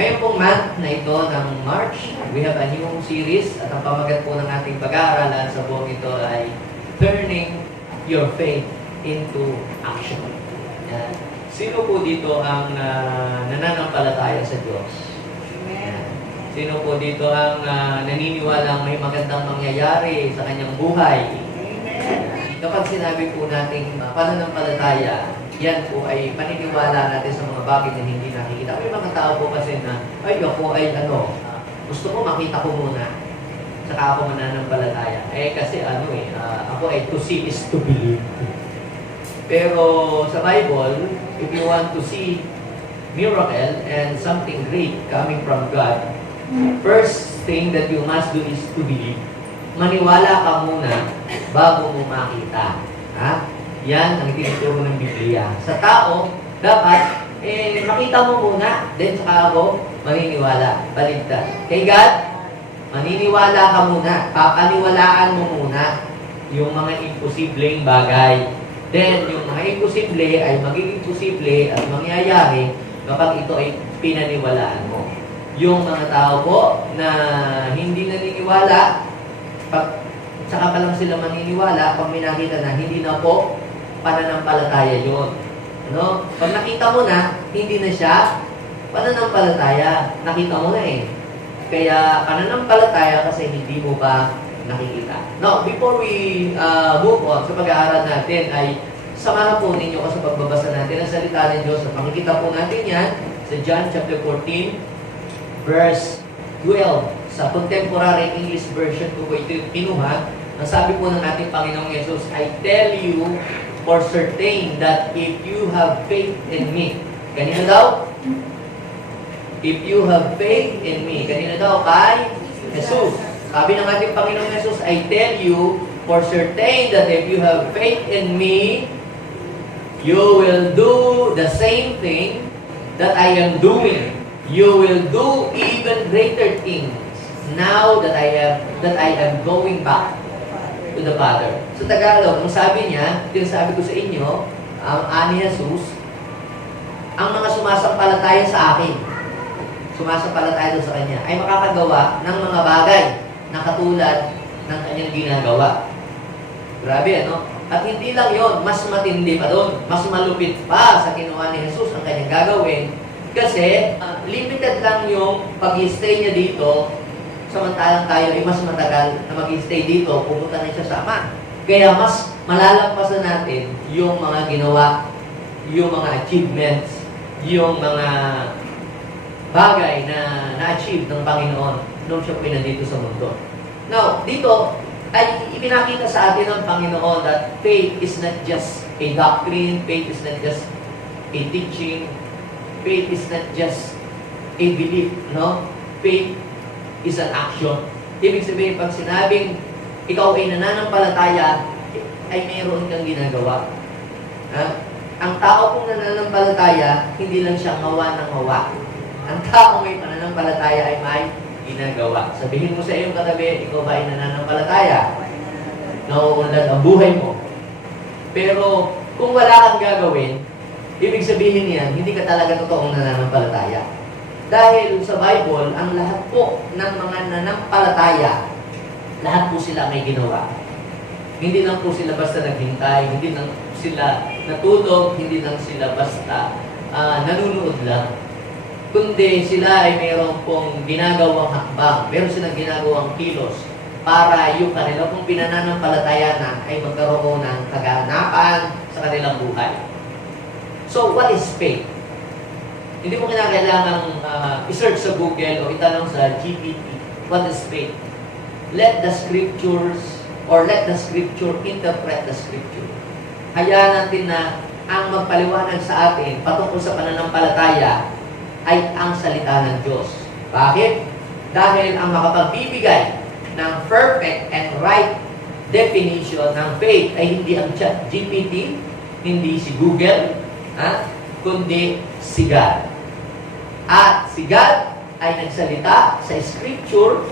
ngayon pong month na ito ng March, we have a new series at ang pamagat po ng ating pag-aaralan sa buong ito ay Turning Your Faith into Action. Yan. Sino po dito ang nananampalataya sa Diyos? Yan. Sino po dito ang naniniwalang may magandang mangyayari sa kanyang buhay? Yan. Kapag sinabi po nating pananampalataya, yan po ay paniniwala natin sa mga bagay na hindi nakikita. May mga tao po kasi na, ay ako ay gusto ko makita ko muna. Saka ako mananampalataya. Kasi ako ay to see is to believe. Pero sa Bible, if you want to see miracle and something great coming from God, first thing that you must do is to believe. Maniwala ka muna bago mo makita. Ha? Yan ang tinuturo ng Biblia. Sa tao, dapat, makita mo muna, then saka ako maniniwala. Baligtad. Kay God, maniniwala ka muna. Papaniwalaan mo muna yung mga imposibleng bagay. Then, yung mga imposible ay magiging posible at mangyayari kapag ito ay pinaniwalaan mo. Yung mga tao po na hindi naniniwala, saka pa lang sila maniniwala, pag may nakita na hindi na po pananampalataya yun. Ano? Pag nakita mo na, hindi na siya pananampalataya. Nakita mo na eh. Kaya pananampalataya kasi hindi mo pa nakikita. Now, before we move on sa pag-aaral natin, ay samahan po ninyo sa pagbabasa natin ang salita ng Diyos. Makikita po natin yan sa John chapter 14, verse 12. Sa Contemporary English Version ko ito kinuha. Ang sabi po ng ating Panginoong Yesus, I tell you for certain that if you have faith in me. Kanina daw? If you have faith in me. Kanina daw kay Jesus. Sabi ng ating Panginoong Yesus, I tell you for certain that if you have faith in me, you will do the same thing that I am doing. You will do even greater things now that I am going back to the Father. Sa Tagalog, ang sabi niya, yung sabi ko sa inyo, ang ani Jesus, ang mga sumasampalataya sa akin, sumasampalataya doon sa Kanya, ay makakagawa ng mga bagay na katulad ng Kanyang ginagawa. Grabe, ano? At hindi lang yon, mas matindi pa doon, mas malupit pa sa kinuha ni Jesus ang Kanyang gagawin. Kasi, limited lang yung pag-stay niya dito, samantalang tayo ay mas matagal na mag-stay dito, pupunta na siya sa Ama. Kaya mas malalampasan natin yung mga ginawa, yung mga achievements, yung mga bagay na na-achieve ng Panginoon nung siya pinandito sa mundo. Now, dito ay ipinakita sa atin ng Panginoon that faith is not just a doctrine, faith is not just a teaching, faith is not just a belief, no? Faith is an action. Ibig sabihin, pag sinabing ikaw ay nananampalataya, ay mayroon kang ginagawa. Ang tao kung nananampalataya, hindi lang siya ngawa ng ngawa. Ang tao may pananampalataya ay may ginagawa. Sabihin mo sa iyong katabi, ikaw ba ay nananampalataya? Nauunlad ang buhay mo. Pero kung wala kang gagawin, ibig sabihin niyan, hindi ka talaga totoong nananampalataya. Dahil sa Bible, ang lahat po ng mga nanampalataya, lahat po sila may ginawa. Hindi lang po sila basta naghintay, hindi lang sila natulog, hindi lang sila basta nanunood lang. Kundi sila ay mayroon pong ginagawang hakbang, mayroon silang ginagawang kilos para yung kanila pong pinananampalatayanan ay magkaroon ng kaganapan sa kanilang buhay. So, what is faith? Hindi mo kinakailangang i-search sa Google o itanong sa GPT, what is faith? Let the scriptures or let the scripture interpret the scripture. Hayaan natin na ang magpaliwanag sa atin patungkol sa pananampalataya ay ang salita ng Diyos. Bakit? Dahil ang makapagbibigay ng perfect and right definition ng faith ay hindi ang GPT, hindi si Google, kundi si God. At si God ay nagsalita sa Scripture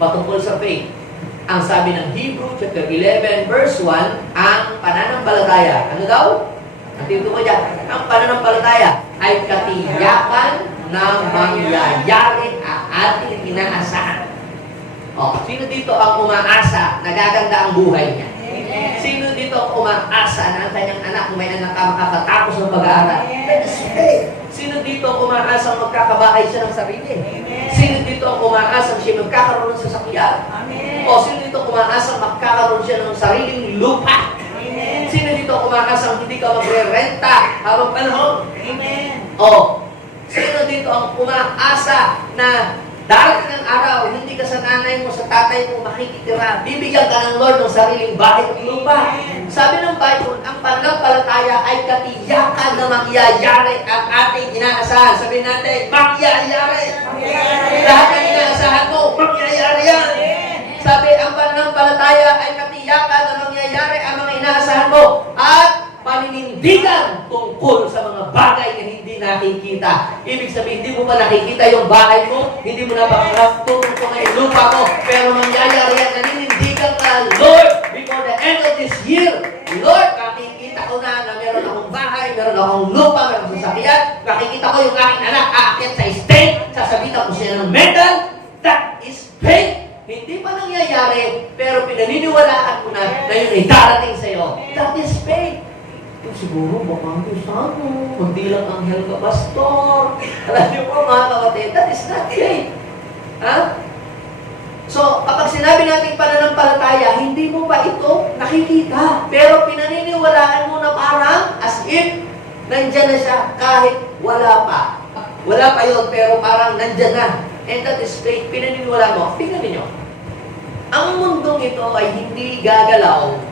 patungkol sa faith. Ang sabi ng Hebrew chapter 11 verse 1, ang pananampalataya. Ano daw? Ang tito mo dyan. Ang pananampalataya ay katiyakan na mangyayari ang ating inaasahan. Sino dito ang umaasa na gaganda ang buhay niya? Sino dito ang umaasa na ang kanyang anak, kung may anak ka, makakatapos ng pag-aaral? Sino dito ang umaasa na magkakabahay siya ng sarili? Sino dito ang umaasa na siya magkakaroon ng sasakyan? Sino dito ang umaasa na magkakaroon siya ng sariling lupa? Sino dito ang umaasa na hindi ka magre-renta habang panahon? Sino dito ang umaasa na darating ang araw, hindi ka sa nanay mo, sa tatay mo makikitira, bibigyan ka ng Lord ng sariling bahay at lupa? Sabi ng Bible, ang pananampalataya ay katiyakan na mangyayari ang ating inaasahan. Sabi natin, mangyayari! Lahat ng inaasahan mo, mangyayari yan! Sabi, ang pananampalataya ay katiyakan na mangyayari ang mga inaasahan mo at paninindigan tungkol sa mga bagay na hindi nakikita. Ibig sabihin, hindi mo pa nakikita yung bahay mo, hindi mo napakarap tungkol na yung lupa mo, pero mangyayari yan, naninindigan ka, Lord, before the end of this year, Lord, nakikita ko na meron akong bahay, meron akong lupa, meron akong sasakyan, nakikita ko yung aking anak aakyat sa stage, sasabitan ko siya ng medal. That is faith. Hindi pa nangyayari, pero pinaniniwalaan mo na yun ay darating sa'yo. That is faith. Siguro, baka sana, kundi lang anghel ka, pastor. Alam niyo po, mga kapatid, that is not faith. So, kapag sinabi natin pananampalataya, hindi mo pa ito nakikita. Pero pinaniniwalaan mo na parang as if nandyan na siya kahit wala pa. Wala pa yun, pero parang nandyan na. And that is faith. Pinaniniwalaan mo. Tingnan niyo. Ang mundong ito ay hindi gagalaw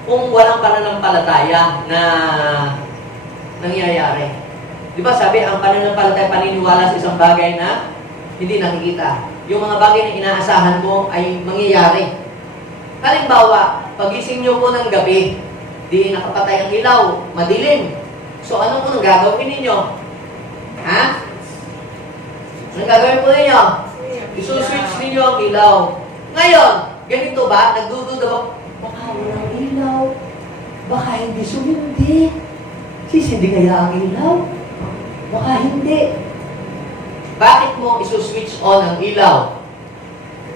kung walang pananampalataya na nangyayari. Di ba sabi, ang pananampalataya, paniniwala sa isang bagay na hindi nakikita. Yung mga bagay na inaasahan mo ay mangyayari. Halimbawa, pagising nyo po ng gabi, di nakapatay ang ilaw, madilim. So, ano po nang gagawin ninyo? Anong gagawin po ninyo? Isuswitch ninyo ang ilaw. Ngayon, ganito ba? Nagdududa ba? Baka walang ilaw. Baka hindi sumindi. Sisindi kaya ang ilaw? Baka hindi. Bakit mo isuswitch on ang ilaw?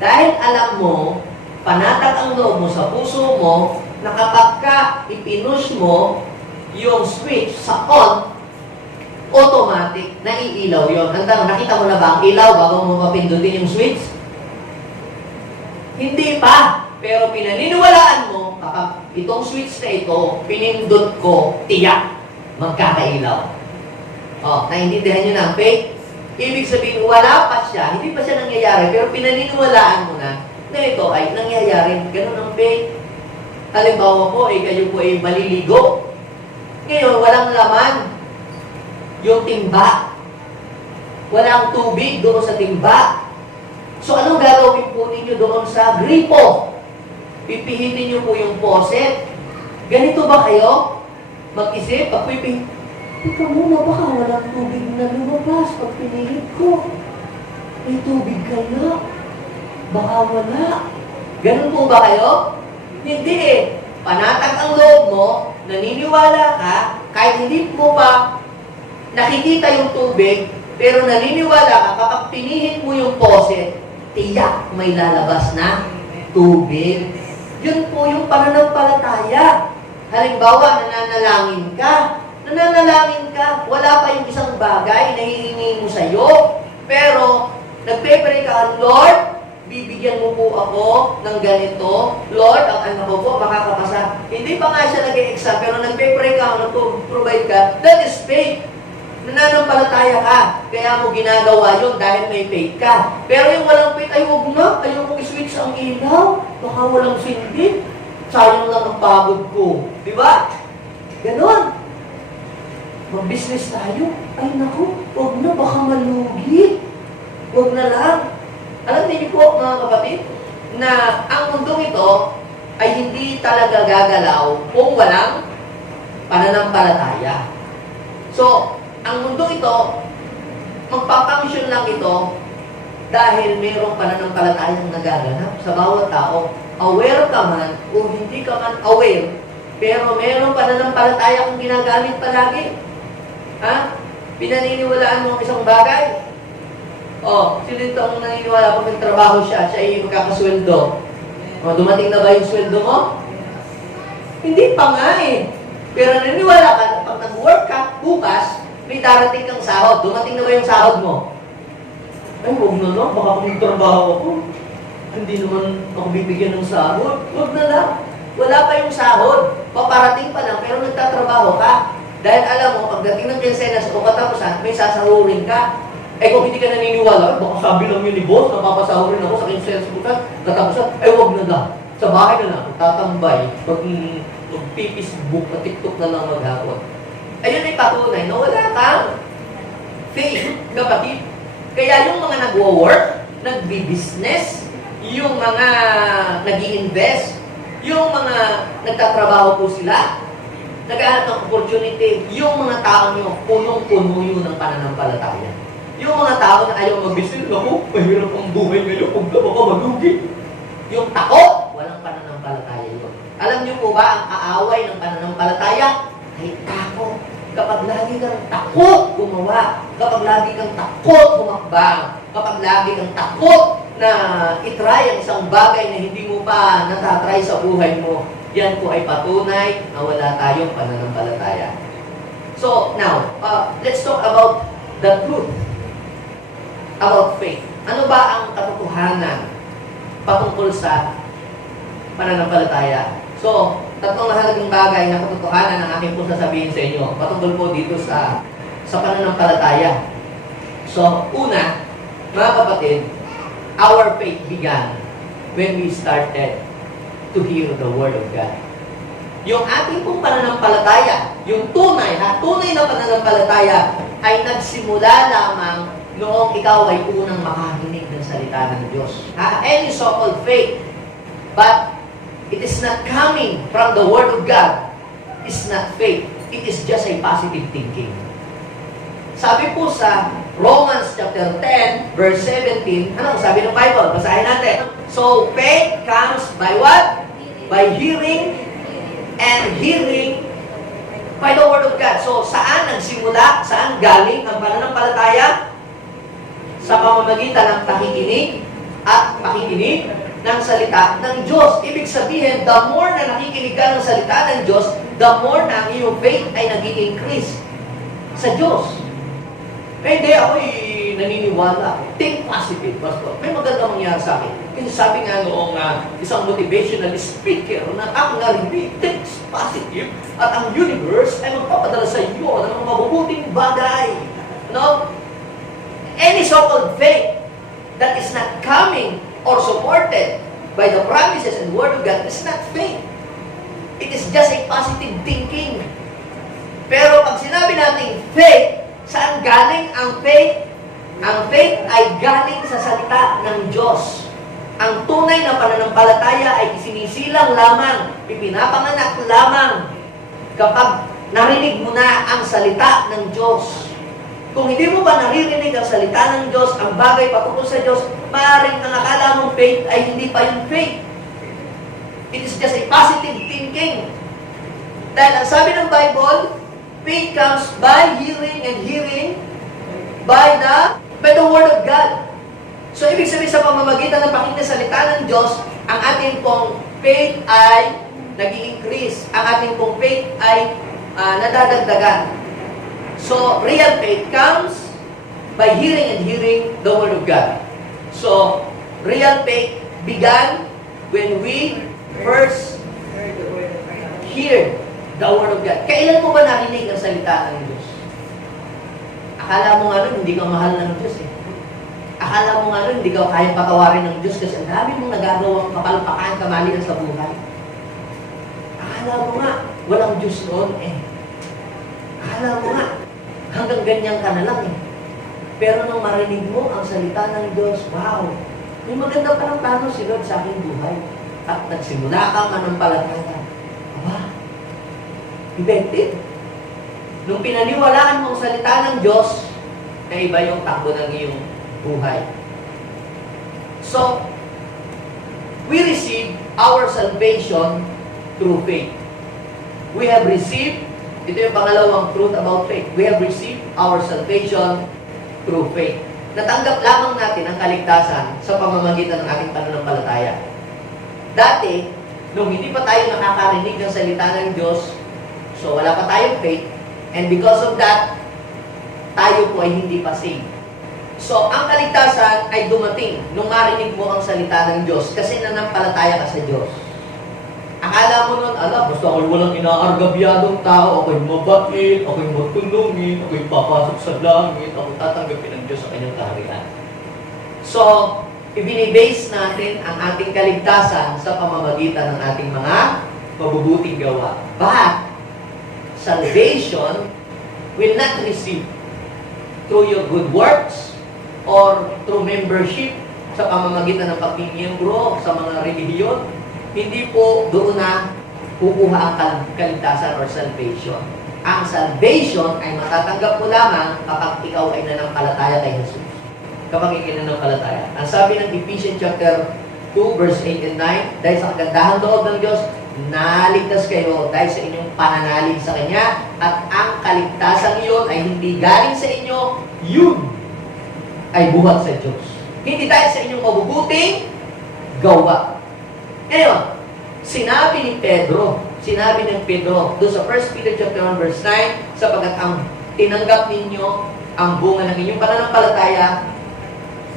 Dahil alam mo, panatag ang loob mo sa puso mo, na kapag ka ipinush mo yung switch sa on, automatic, naiilaw yun. Nakita mo na ba ang ilaw bago mo mapindutin yung switch? Hindi pa. Pero pinaniniwalaan mo, kapag itong switch na ito, pinindot ko, tiyak, magkakailaw. Naintindihan nyo na ang faith? Ibig sabihin, wala pa siya, hindi pa siya nangyayari, pero pinaniniwalaan mo na ito ay nangyayari. Ganun ang faith. Halimbawa po, kayo po ay maliligo. Ngayon, walang laman yung timba. Walang tubig doon sa timba. So, anong gagawin po ninyo doon sa gripo? Pipihitin niyo po yung faucet. Ganito ba kayo? Mag-isip, pag pipihitin, ikaw muna, baka walang tubig na lumabas pag pinihit ko. May tubig kaya? Baka wala. Ganun po ba kayo? Hindi eh. Panatag ang loob mo, naniniwala ka, kahit hindi mo pa nakikita yung tubig, pero naniniwala ka, kapag pinihit mo yung faucet, tiyak may lalabas na tubig. Yun po yung pananampalataya. Halimbawa, nananalangin ka, wala pa yung isang bagay na hihingi mo sa'yo, pero nagpe-pray ka, Lord, bibigyan mo po ako ng ganito. Lord, ang anak ko po, makakapasa. Hindi pa nga siya nag-e-exam, pero nagpe-pray ka, nag-provide ka. That is faith. Nananampalataya ka. Kaya mo ginagawa yun dahil may faith ka. Pero yung walang faith, ay huwag na. Ayaw mo i-switch ang ilaw. Baka walang sindi. Sayang lang ang pagod ko. Di ba? Ganon. Mag-business tayo. Ay naku, huwag na. Baka malugi. Huwag na lang. Alam niyo po, mga kapatid, na ang mundong ito ay hindi talaga gagalaw kung walang pananampalataya. So, ang mundong ito, magpapangsyon lang ito dahil mayroong pananampalatayang nagaganap sa bawat tao. Aware ka man o hindi ka man aware, pero mayroong pananampalataya kung ginagamit palagi. Pinaniniwalaan mo ang isang bagay? Sino ito ang naniniwala pag nagtrabaho siya ay magkakasweldo? Dumating na ba yung sweldo mo? Hindi pa nga eh. Pero naniniwala ka na pag nag-work ka, bukas, may darating kang sahod. Dumating na ba yung sahod mo? Ay, huwag na lang. Baka kung nagtrabaho ako, hindi naman ako bibigyan ng sahod. Huwag na lang. Wala pa yung sahod. Paparating pa lang, pero nagtatrabaho ka. Dahil alam mo, pagdating ng kinsenas o katapusan, may sasahurin ka. Kung hindi ka naniniwala, baka sabi lang yun ni boss, napapasahurin ako sa kinsenas bukas, katapusan, huwag na lang. Sa bahay na lang, tatambay, mag-Facebook, TikTok na lang maghapon. Ayun ay patunay na wala kang faith, kapatid. Kaya yung mga nagwo-work, nagbi-business, yung mga nag-i-invest, yung mga nagtatrabaho po sila, naghahanap ng opportunity, yung mga tao nyo, punong-puno yun ng pananampalataya. Yung mga tao na ayaw mag-business, ako, mahirap ang buhay ngayon, huwag na baka malugi. Yung takot, walang pananampalataya yun. Alam niyo po ba, ang kaaway ng pananampalataya ay takot. Kapag lagi kang takot gumawa, kapag lagi kang takot humakbang, kapag lagi kang takot na itry ang isang bagay na hindi mo pa natatry sa buhay mo, yan po ay patunay na wala tayong pananampalataya. So, now, let's talk about the truth about faith. Ano ba ang katotohanan patungkol sa pananampalataya? So, tatlong mahalagang bagay na katotohanan ang aking po sasabihin sa inyo patungkol po dito sa pananampalataya. So, una, mga kapatid, our faith began when we started to hear the Word of God. Yung ating pong pananampalataya, yung tunay na pananampalataya ay nagsimula lamang noong ikaw ay unang makarinig ng salita ng Diyos. Any so-called faith, but it is not coming from the Word of God, is not faith. It is just a positive thinking. Sabi po sa Romans chapter 10, verse 17, ano sabi ng Bible? Basahin natin. So, faith comes by what? By hearing, and hearing by the Word of God. So, saan nagsimula? Saan galing ang pananampalataya? Sa pamamagitan ng pakikinig at pakikinig ng salita ng Diyos. Ibig sabihin, the more na nakikinig ka ng salita ng Diyos, the more na ang iyong faith ay nag-i-increase sa Diyos. Hindi ako naniniwala. Think positive, Pastor. May magandang mangyari sa akin. Kasi sabi nga noong isang motivational speaker na ang narinig, think positive, at ang universe ay magpapadala sa iyo ng mga mabubuting bagay. No? Any so-called faith that is not coming or supported by the promises and Word of God is not faith. It is just a positive thinking. Pero pag sinabi natin faith, saan galing ang faith? Ang faith ay galing sa salita ng Diyos. Ang tunay na pananampalataya ay isinisilang lamang, ipinapanganak lamang kapag narinig mo na ang salita ng Diyos. Kung hindi mo ba naririnig ang salita ng Diyos, ang bagay patungkol sa Diyos, maaaring ang akala mong faith ay hindi pa yung faith. It is just a positive thinking. Dahil ang sabi ng Bible, faith comes by hearing, and hearing by the Word of God. So, ibig sabihin sa pamamagitan ng pakikinig ng salita ng Diyos, ang ating pong faith ay nag-i-increase. Ang ating pong faith ay nadadagdagan. So, real faith comes by hearing and hearing the Word of God. So, real faith began when we first hear the Word of God. Kailan mo ba narinig ang salita ng Diyos? Akala mo nga nun, hindi ka mahal ng Diyos eh. Akala mo nga nun, hindi ka kaya patawarin ng Diyos kasi ang dami mong nagagawang kapalpakan, kamalian sa buhay. Akala mo nga, walang Diyos noon eh. Akala mo nga, hanggang ganyan ka na lang eh. Pero nung marinig mo ang salita ng Diyos, wow, may maganda pa ng plano si Lord sa aking buhay. At nagsimula kang manampalataya. Aba, effective. Nung pinaniwalaan mo ang salita ng Diyos, na iba yung takbo ng iyong buhay. So, we receive our salvation through faith. We have received Ito yung pangalawang truth about faith. We have received our salvation through faith. Natanggap lamang natin ang kaligtasan sa pamamagitan ng ating pananampalataya. Dati, nung hindi pa tayo nakakarinig ng salita ng Diyos, so wala pa tayong faith, and because of that, tayo po ay hindi pa saved. So, ang kaligtasan ay dumating nung marinig mo ang salita ng Diyos kasi nanampalataya ka sa Diyos. Akala mo nun, basta ako'y walang inaargabyadong tao, ako'y mabait, ako'y matulungin, ako'y papasok sa langit, ako'y tatanggapin ng Diyos sa kanyang kaharian. So, ibinibase natin ang ating kaligtasan sa pamamagitan ng ating mga mabubuting gawa. But, salvation will not receive through your good works or through membership sa pamamagitan ng pagmimiyembro sa mga relihiyon. Hindi po doon na kukuha ang kaligtasan or salvation. Ang salvation ay matatanggap mo lamang kapag ikaw ay nanampalataya kay Jesus. Kapag ikaw nanampalataya. Ang sabi ng Ephesians chapter 2 verse 8 and 9, dahil sa kagandahan loob ng Diyos, naligtas kayo dahil sa inyong pananalig sa Kanya, at ang kaligtasan iyon ay hindi galing sa inyo, yun ay buhat sa Diyos. Hindi dahil sa inyong mabubuting gawa. Ngayon, sinabi ng Pedro doon sa 1 Peter chapter 1 verse 9, sapagkat ang tinanggap ninyo ang bunga ng inyong pananampalataya,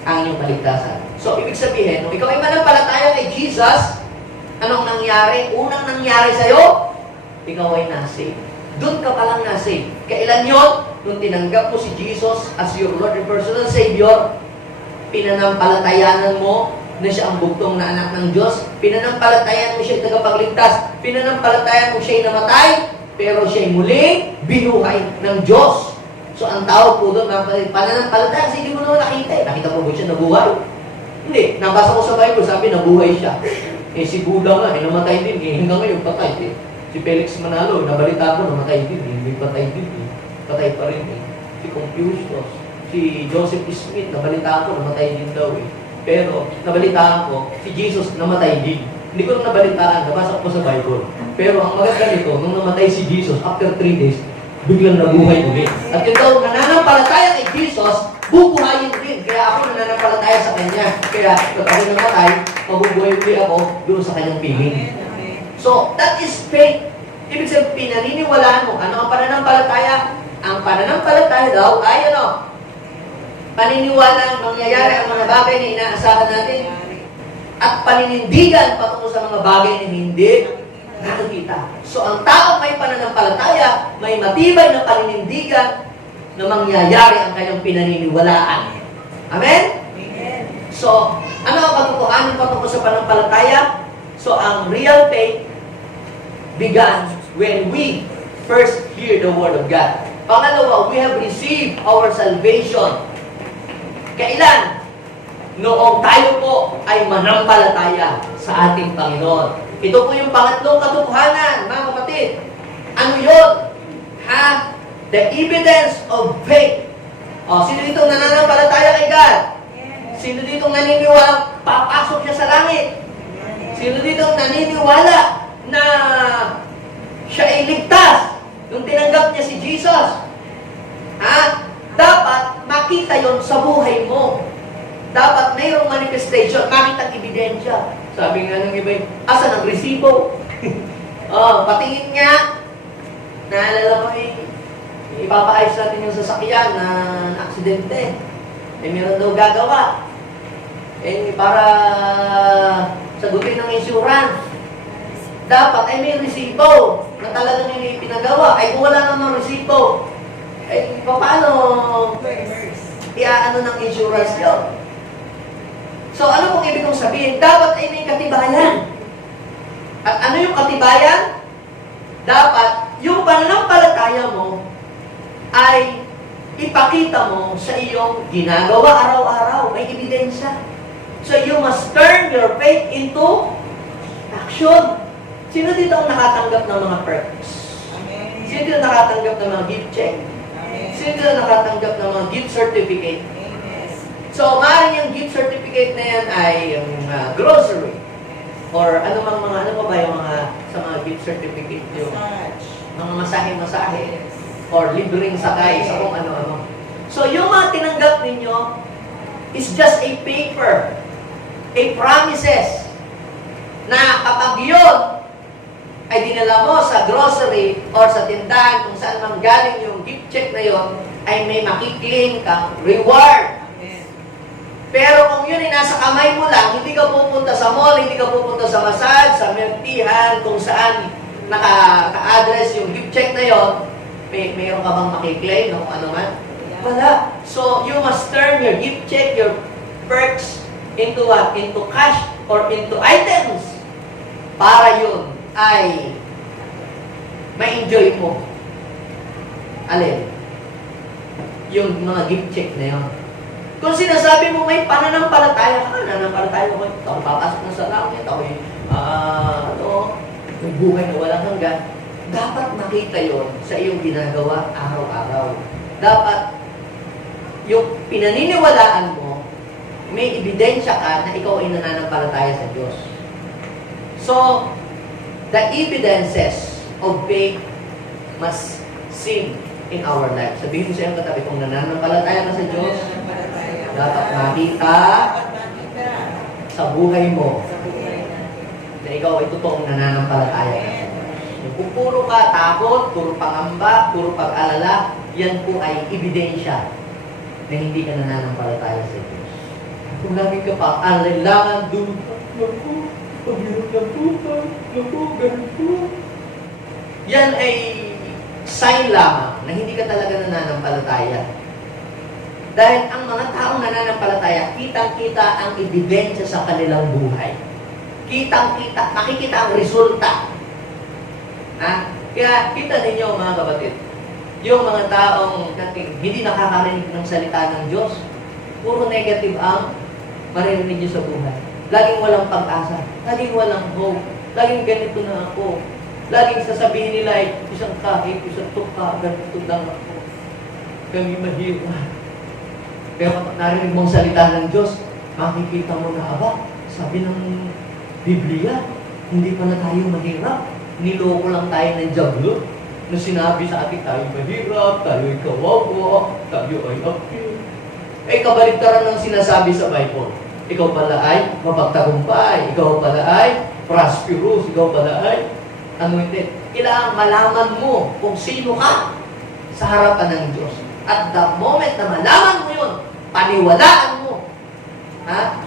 ang inyong kaligtasan. So, ibig sabihin, kung ikaw ay manampalataya kay Jesus, anong nangyari? Unang nangyari sa'yo, ikaw ay nasave. Doon ka palang nasave. Kailan yon? Nung tinanggap mo si Jesus as your Lord and personal Savior, pinanampalatayanan mo na siya ang bugtong na anak ng Diyos, pinanampalatayan mo siya tagapagligtas, pinanampalatayan mo siya namatay, pero siya muling binuhay ng Diyos. So, ang tawag po doon, pananampalataya, kasi hindi mo naman nakita. Nakita mo ba siya nabuhay? Hindi. Nabasa ko sa Bible, sabi nabuhay siya. Si Buddha nga, namatay din. Hanggang ngayon, patay. Si Felix Manalo, nabalita ko, namatay din. Hindi patay din. Patay pa rin. Si Confucius, si Joseph Smith, nabalita ko, namatay din daw. Pero, nabalitaan ko, si Jesus namatay din. Hindi ko nabalitaan, nabasa ko sa Bible. Pero ang maganda nito, nung namatay si Jesus, after 3 days, biglang nabuhay ulit. At yun daw, nananampalataya kay Jesus, bubuhayin din. Kaya ako nananampalataya sa Kanya. Kaya, pag ako namatay, mabubuhay ulit ako doon sa Kanyang piling. So, that is faith. Ibig sabihin, pinaniniwalaan mo. Ano ang pananampalataya? Ang pananampalataya daw ay paniniwala ang mangyayari ang mga bagay na inaasahan natin at paninindigan patungo sa mga bagay na hindi nakikita. So, ang tao may pananampalataya, may matibay na paninindigan na mangyayari ang kanyang pinaniniwalaan. Amen? Amen. So, ano ang katotohanan patungo sa pananampalataya? So, ang real faith began when we first hear the Word of God. Pangalawa, we have received our salvation. Kailan? Noong tayo po ay manampalataya sa ating Panginoon. Ito po yung pangatlong katotohanan, mga kapatid. Ano yun? The evidence of faith. Sino dito nananampalataya kay God? Sino dito naniniwala papasok siya sa langit? Sino dito naniniwala na siya ay ligtas nung tinanggap niya si Jesus? Dapat makita yon sa buhay mo. Dapat mayroong manifestation, makita ebidensya. Sabi nga ng iba, asan ang resibo? Patingin nga. Naalala ko ipapaayos natin yung sasakyan na aksidente. Meron daw gagawa. Para sagutin ng insurance. Dapat ay may resibo na talagang yung pinagawa. Kung wala namang resibo, paano iaano ng insurance yun? So, ano pong ibig kong sabihin? Dapat ay may katibayan. At ano yung katibayan? Dapat, yung pananampalataya mo ay ipakita mo sa iyong ginagawa araw-araw. May ebidensya. So, you must turn your faith into action. Sino dito ang nakatanggap ng mga perks? Sino dito nakatanggap ng mga gift check? Sino dito nakatanggap ng mga gift certificate? So, maaaring yung gift certificate na yan ay yung grocery. Or ano pa ba yung mga, sa mga gift certificate yung mga masahe-masahe, or libreng sakay sa kung ano-ano. So, yung mga tinanggap ninyo is just a paper, a promises, na kapag yun ay dinala mo sa grocery or sa tindahan kung saan mang galing yung gift check na yun, ay may makiklaim kang reward. Pero kung yun ay nasa kamay mo lang, hindi ka pupunta sa mall, hindi ka pupunta sa massage, sa milktihan, kung saan naka-address yung gift check na yun, mayroon ka bang makiklaim na kung ano man? Wala. So, you must turn your gift check, your perks, into what? Into cash or into items. Para yun ay ma-enjoy mo. Alin? Yung mga gift check na yun. Kung sinasabi mo may pananampalataya ka, nananampalataya ko, ako papasok na sa langit, ako may buhay na walang hanggan, dapat makita yon sa iyong ginagawa araw-araw. Dapat yung pinaniniwalaan mo, may ebidensya ka na ikaw ay nananampalataya sa Diyos. So, the evidences of faith must seen in our life. Sabihin mo sa iyong katabi, kung nananampalataya ka sa Diyos, dapat makita sa buhay mo na ikaw ay totoong nananampalataya. Kung puro ka takot, puro pangamba, puro pag-alala, yan po ay ebidensya na hindi ka nananampalataya sa Diyos. Kung lagi ka pa, alangan, duta, naku, pag-irap ng puta, naku, ganito. Yan ay sign lamang na hindi ka talaga nananampalataya. Dahil ang mga taong nananampalataya, kitang-kita ang ebidensya sa kanilang buhay. Kitang-kita, makikita ang resulta. Ha? Kaya kita ninyo mga kapatid, yung mga taong hindi nakakarinig ng salita ng Diyos, puro negative ang maririnig nyo sa buhay. Laging walang pag-asa, laging walang hope, laging ganito na ako. Laging sasabihin nila ay isang kahit, isang tukka, ganito lang ako. Kami mahirap. Pero kapag narinig mong salita ng Diyos, makikita mo na, aba, sabi ng Biblia, hindi pala tayo mahirap. Niloko lang tayo ng diablo na sinabi sa atin, tayo mahirap, tayo ay kawawa, tayo ay apil. Eh, kabaligtaran ng sinasabi sa Bible. Ikaw pala ay mapagtagumpay, ikaw pala ay prosperous, ikaw pala ay ano hindi. Kailangan malaman mo kung sino ka sa harapan ng Diyos. At the moment na malaman mo yun, paniwalaan mo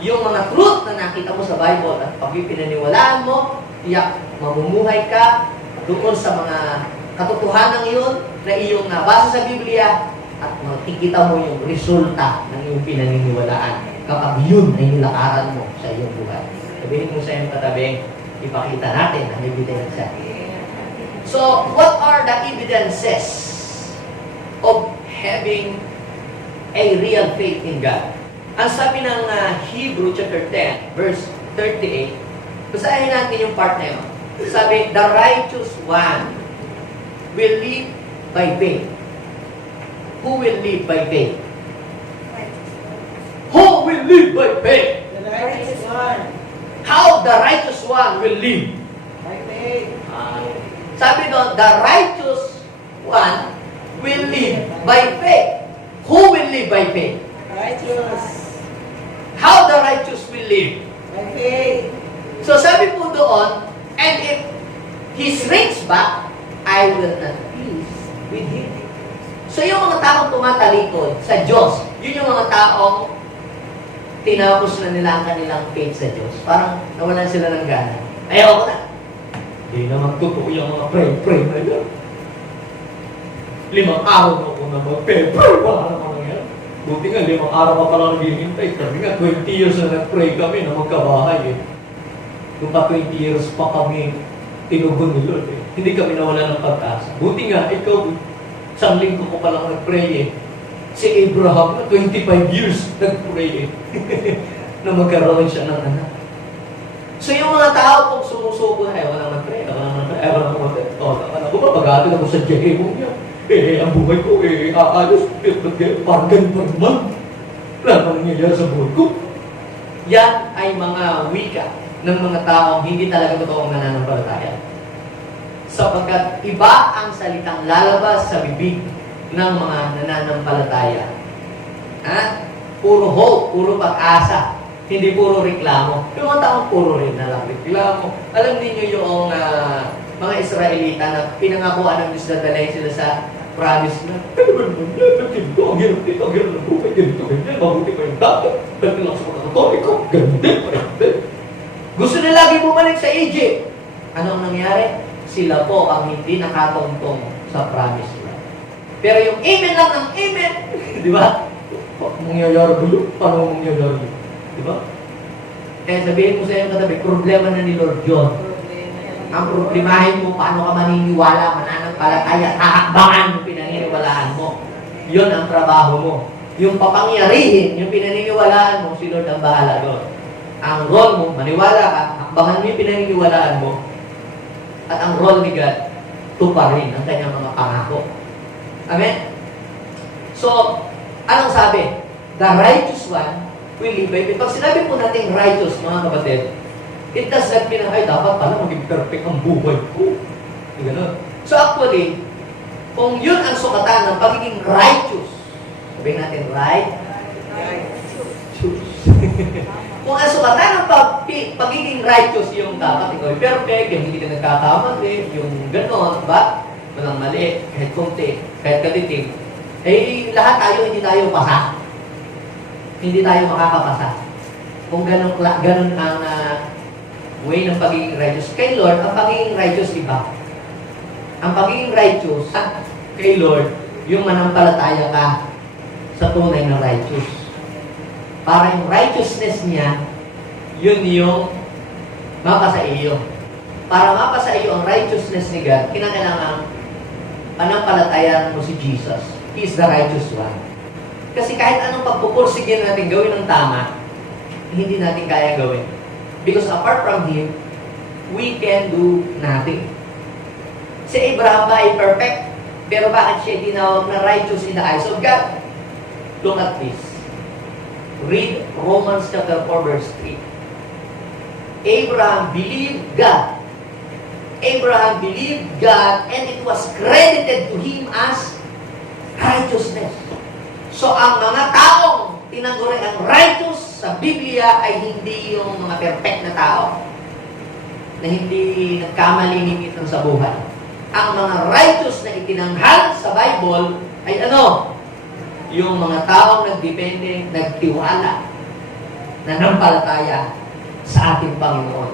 yung mga truth na nakita mo sa Bible at pag pinaniwalaan mo, tiyak mamumuhay ka doon sa mga katotohanan yun na iyong nabasa sa Biblia at makikita mo yung resulta ng iyong pinaniniwalaan kapag yun ay nilakaran mo sa iyong buhay. Sabihin mo sa iyong katabi, ipakita natin ang ebidensya. So, what are the evidences of having a real faith in God? Ang sabi ng Hebrew chapter 10, verse 38, basahin natin yung part na yun. Sabi, the righteous one will live by faith. Who will live by faith? Who will live by faith? The righteous one. How the righteous one will live? By faith. Sabi doon, the righteous one will live by faith. Who will live by faith? Righteous. How the righteous will live? By faith. So sabi po doon, and if he shrinks back, I will not peace with him. So yung mga taong tumatalikod sa Diyos, yun yung mga taong tinapos na nila ang kanilang faith sa Diyos. Parang nawalan sila ng gana. Ayaw ko na. Hindi naman totoo yung mga pray na yan. 5 araw na ako na mag-pray. Wala naman yan. Buti nga, 5 araw ka palang naghihintay. Sabi nga, 20 years na nag-pray kami na magkabahay eh. Kung pa 20 years pa kami tinugon ni Lord eh. Hindi kami nawala ng pag-asa. Buti nga, ikaw, isang linggo ko palang nag-pray eh. Si Abraham na 25 years nag-pray eh. na magkaroon siya ng anak. So yung mga tao kung sumusuko na, ayaw na mag-pray, ayaw na mag-pray. Ako ba, pag-atin ako sa Jehemong niya. Ang buhay ko, aayos, parang ganun pa naman. Wala pa nangyayari sa buhay ko. Yan ay mga wika ng mga taong hindi talaga totoong nananampalataya. sapagkat iba ang salitang lalabas sa bibig ng mga nananampalataya. Puro hope, puro pag-asa, hindi puro reklamo. Yung mga taong puro rin na lang reklamo. Alam niyo yung mga Israelita na pinangakuan ng Diyos na dalayin sila sa promise na, ang hirap dito, ang hirap ng buhay, ganito, ganyan, mabuti pa yung dapat, ganito lang sa mga katoliko, ganyan, parang. Gusto na lagi bumalik sa Egypt. Anong nangyari? Sila po ang hindi nakatungtong sa promise land. Pero yung amen lang ng amen, di ba? Mangyayari ba yun? Paano mangyayari? Di ba? Kaya sabihin mo sa iyong katabi, problema na ni Lord John. Ang problemahin mo, paano ka maniniwala, mananampalataya, hakbangan yung pinaniniwalaan mo. Yun ang trabaho mo. Yung papangyarihin, yung pinaniniwalaan mo, si Lord ang bahala doon. Ang role mo, maniwala ka, hakbangan mo yung pinaniniwalaan mo, at ang role ni God, tuparin ang kanyang mga pangako. Amen? So, anong sabi? The righteous one will live by faith. Pag sinabi po natin righteous, mga kapatid, it does not mean, ay, dapat pala maging perfect ang buhay ko. Ganun. So actually, kung yun ang sukatan ng pagiging righteous, sabihin natin, righteous. Kung ang sukatan ng pagiging righteous yung dapat ikaw perfect, yung hindi ka nagkakamali, yung gano'n, ba? Walang mali, kahit kunti, kahit kaliting, eh, lahat tayo, hindi tayo pasa. Hindi tayo makakapasa. Kung ganun ang way ng pagiging righteous. Kay Lord, ang pagiging righteous iba. Ang pagiging righteous kay Lord, yung manampalataya ka sa tunay na righteous. Para yung righteousness niya, yun yung mapasa iyo. Para mapasa iyo ang righteousness ni God, kinakailangan panampalatayan mo si Jesus. He is the righteous one. Kasi kahit anong pagpupursigin natin gawin ng tama, hindi natin kaya gawin. Because apart from Him, we can do nothing. Si Abraham ba ay perfect? Pero bakit siya tinawag na righteous in the eyes of God? Look at this. Read Romans chapter 4 verse 3. Abraham believed God. Abraham believed God and it was credited to him as righteousness. So ang mga taong tinangguri ang righteous sa Biblia ay hindi yung mga perfect na tao na hindi nagkamali-limit sa buhay. Ang mga righteous na itinanghal sa Bible ay ano? Yung mga taong nagdepende, nagtiwala, nanampalataya sa ating Panginoon.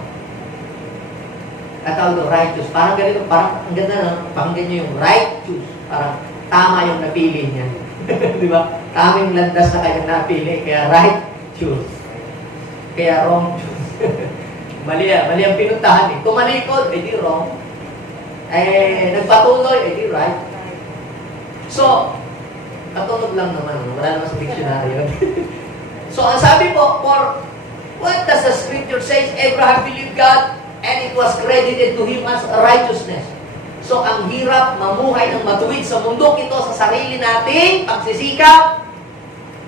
Katawag doon, righteous. Parang ganito, parang ang ganda na, pakinggan nyo yung righteous. Parang tama yung napili niya. Di ba? Tamang landas na kanyang napili, kaya right choose. Kaya wrong choose. mali ang pinuntahan eh. Tumalikod, eh di wrong. Nagpatuloy, eh di right. So, katunog lang naman. Wala naman sa dictionary yun. So, ang sabi po, for what does the scripture say? Abraham believed God and it was credited to him as righteousness. So, ang hirap mamuhay ng matuwid sa mundong ito sa sarili nating pagsisikap.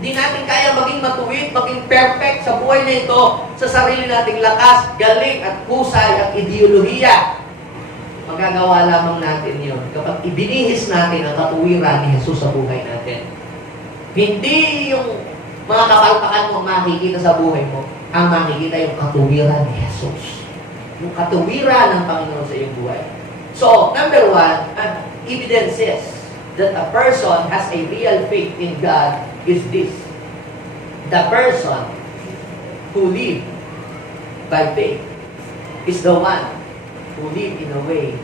Di natin kaya maging matuwid, maging perfect sa buhay na ito sa sarili nating lakas, galing at husay at ideolohiya. Magagawa lamang natin yun kapag ibinihis natin ang katuwiran ni Jesus sa buhay natin. Hindi yung mga kapalpakan mo makikita sa buhay mo, ang makikita yung katuwiran ni Jesus. Yung katuwiran ng Panginoon sa iyong buhay. So, number one, evidences that a person has a real faith in God is this. The person who lives by faith is the one who live in a way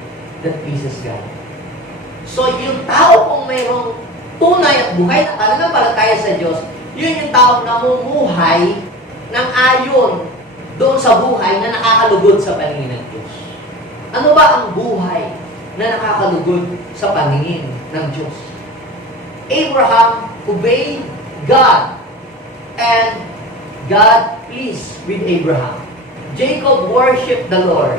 that pleases God. So, yung tao kung mayroong tunay at buhay na pananampalataya sa Diyos, yun yung taong namumuhay ng ayon doon sa buhay na nakakalugod sa paningin ng Diyos. Ano ba ang buhay na nakakalugod sa paningin ng Diyos? Abraham obeyed God and God pleased with Abraham. Jacob worshiped the Lord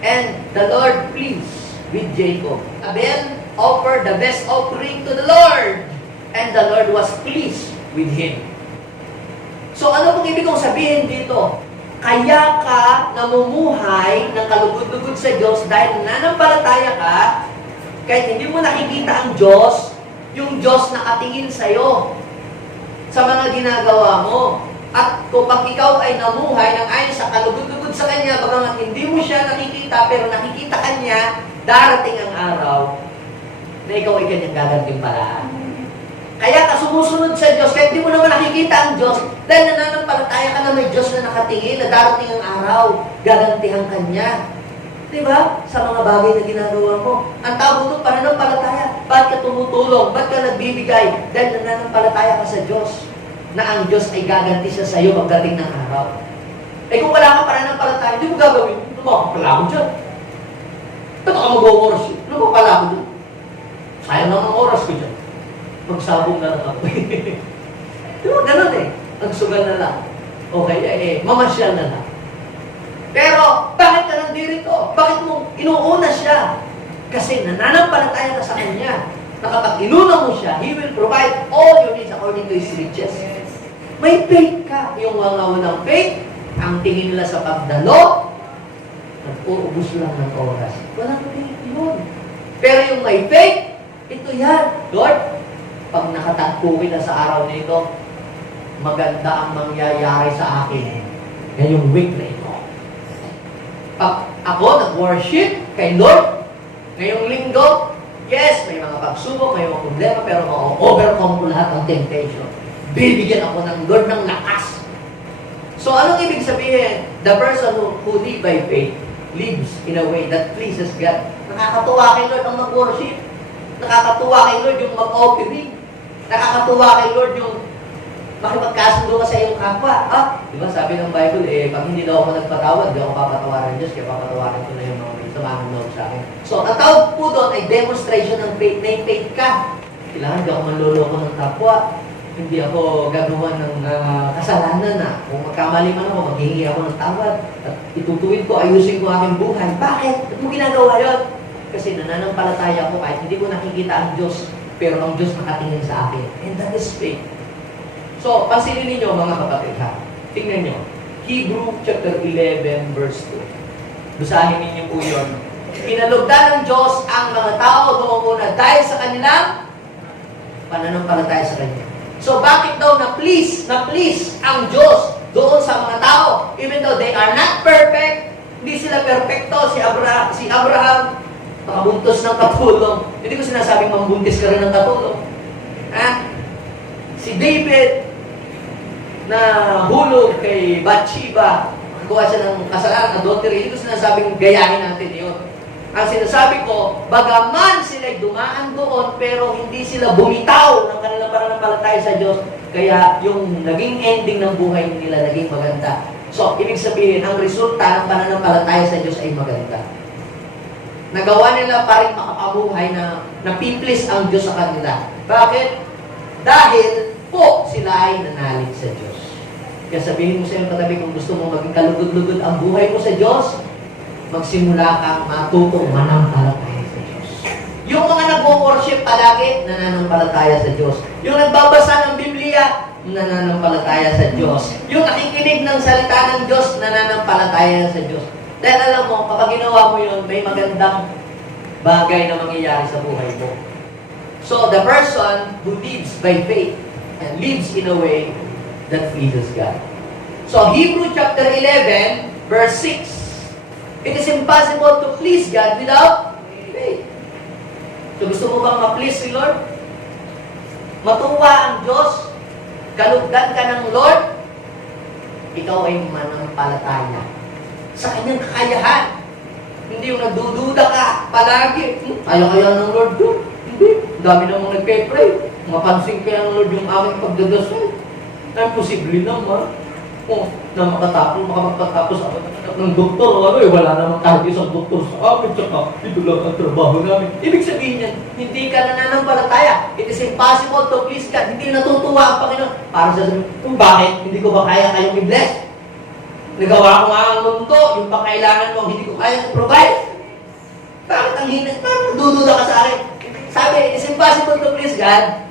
and the Lord pleased with Jacob. Abel offered the best offering to the Lord and the Lord was pleased with him. So ano pong ibig kong sabihin dito? Kaya ka namumuhay ng kalugod-lugod sa Diyos dahil nanampalataya ka, kahit hindi mo nakikita ang Diyos, yung Diyos nakatingin sa'yo sa mga ginagawa mo. At kung ikaw ay namuhay ng ayon sa kalugod-lugod sa Kanya, bagamat hindi mo siya nakikita, pero nakikita ka niya, darating ang araw na ikaw ay Kanyang gagantimpalaan. Kaya ka sumusunod sa Diyos, kahit hindi mo naman nakikita ang Diyos, dahil nananampalataya ka na may Diyos na nakatingin, na darating ang araw, gagantihan ka niya. Diba? Sa mga bagay na ginagawa mo. Ang tawag doon, pananampalataya. Ba't ka tumutulong? Ba't ka nagbibigay? Dahil nananampalataya ka sa Diyos, na ang Diyos ay gaganti siya sa iyo pagdating ng araw. Eh kung wala kang pananampalataya, hindi mo gagawin. Lumakapala ako dyan. Ba't ka mag-worship? Lumakapala ako dyan. Sayang lang ang oras ko dyan. Magsabong na lang ako. Diba? Ganun eh. Nagsugal na lang. Okay, mamasyal na lang. Pero, bakit ka nandito? Bakit mo inuuna siya? Kasi nananampalataya ka sa Kanya. Na kapag inuna mo siya, He will provide all your needs according to His riches. May faith ka. Yung mga walang faith, ang tingin nila sa pagdalo, nag-uubos lang ng oras. Walang faith yun. Pero yung may faith, ito yan. Lord, pag nakatagpo kita sa araw na ito, maganda ang mangyayari sa akin. Yan yung week na ito. Pag ako nag-worship kay Lord, ngayong linggo, yes, may mga pagsubok, may mga problema, pero ma-overcome ko lahat ng temptation. Bibigyan ako ng Lord ng lakas. So, anong ibig sabihin? The person who live by faith lives in a way that pleases God. Nakakatuwa kay Lord ang mag-worship. Nakakatuwa kay Lord yung mag-offering. Nakakatuwa kay Lord yung makipagkasundo ka sa iyong kapwa. Di ba sabi ng Bible, pag hindi daw ako nagpatawad, di ako papatawaran ng Diyos, kaya papatawaran ko na yung mga samahan loob sa akin. So, ang tawag po doon ay demonstration ng faith. May faith ka. Kailangan di ako manloloko ng kapwa. Hindi ako gagawa ng kasalanan na kung magkamali man ako, maghihingi ako ng tawad. At itutuwid ko, ayusin ko aking buhay. Bakit? Ba't mo ginagawa yun? Kasi nananampalataya ko kahit hindi ko nakikita ang Diyos, pero ang Diyos nakatingin sa akin. And that is faith. So, pansinin ninyo mga kapatid ha. Tingnan nyo. Hebrew chapter 11 verse 2. Basahin ninyo po yun. Pinalugdan ng Diyos ang mga tao doon muna dahil sa kanilang pananampalataya sa Kanya. So, bakit daw na-please ang Diyos doon sa mga tao? Even though they are not perfect, hindi sila perfecto. Si Abraham, nakabuntos ng katulong. Hindi ko sinasabing mambuntis ka rin ng katulong. Si David, na hulog kay Bathsheba, gawa siya ng kasalanan, adultery, hindi ko sinasabing gayahin natin yun. Ang sinasabi ko, bagaman sila'y dumaan doon, pero hindi sila bumitaw ng kanilang pananampalataya sa Diyos, kaya yung naging ending ng buhay nila naging maganda. So, ibig sabihin, ang resulta ng pananampalataya sa Diyos ay maganda. Nagawa nila pa rin makapabuhay na napiplis ang Diyos sa kanila. Bakit? Dahil po sila ay nanalig sa Diyos. Kaya sabihin mo sa iyong katabi, kung gusto mo maging kalugod-lugod ang buhay mo sa Diyos, magsimula kang matutong manampalataya sa Diyos. Yung mga nag-worship palagi, nananampalataya sa Diyos. Yung nagbabasa ng Biblia, nananampalataya sa Diyos. Yung nakikinig ng salita ng Diyos, nananampalataya sa Diyos. Dahil alam mo, kapag ginawa mo yun, may magandang bagay na mangyayari sa buhay mo. So, the person who lives by faith and lives in a way that pleases God. So, Hebrew chapter 11, verse 6. It is impossible to please God without faith. So, gusto mo bang ma-please si Lord? Matuwa ang Diyos? Kalugdan ka ng Lord? Ikaw ay manampalataya sa Kanyang kakayahan. Hindi yung nagdududa ka palagi. Kaya ng Lord yun. Hindi. Dami namang nagpe-pray. Mapansin kaya ng Lord yung aking pagdadasal. Ay, posible naman. Na makapagtapos ako ng doktor. Wala naman kahit isang doktor sa amin. Tsaka, ito lang ang trabaho namin. Ibig sabihin yan, hindi ka nananampalataya. It is impossible to please God. Hindi natutuwa ang Panginoon. Para sa sabihin, bakit? Hindi ko ba kaya kayong i-bless? Nagawa ko nga ang mundo, yung pangkailangan mo, hindi ko kaya i-provide. Bakit ang hinag? Parang dududa ka sa akin. Sabi, it is impossible to please God.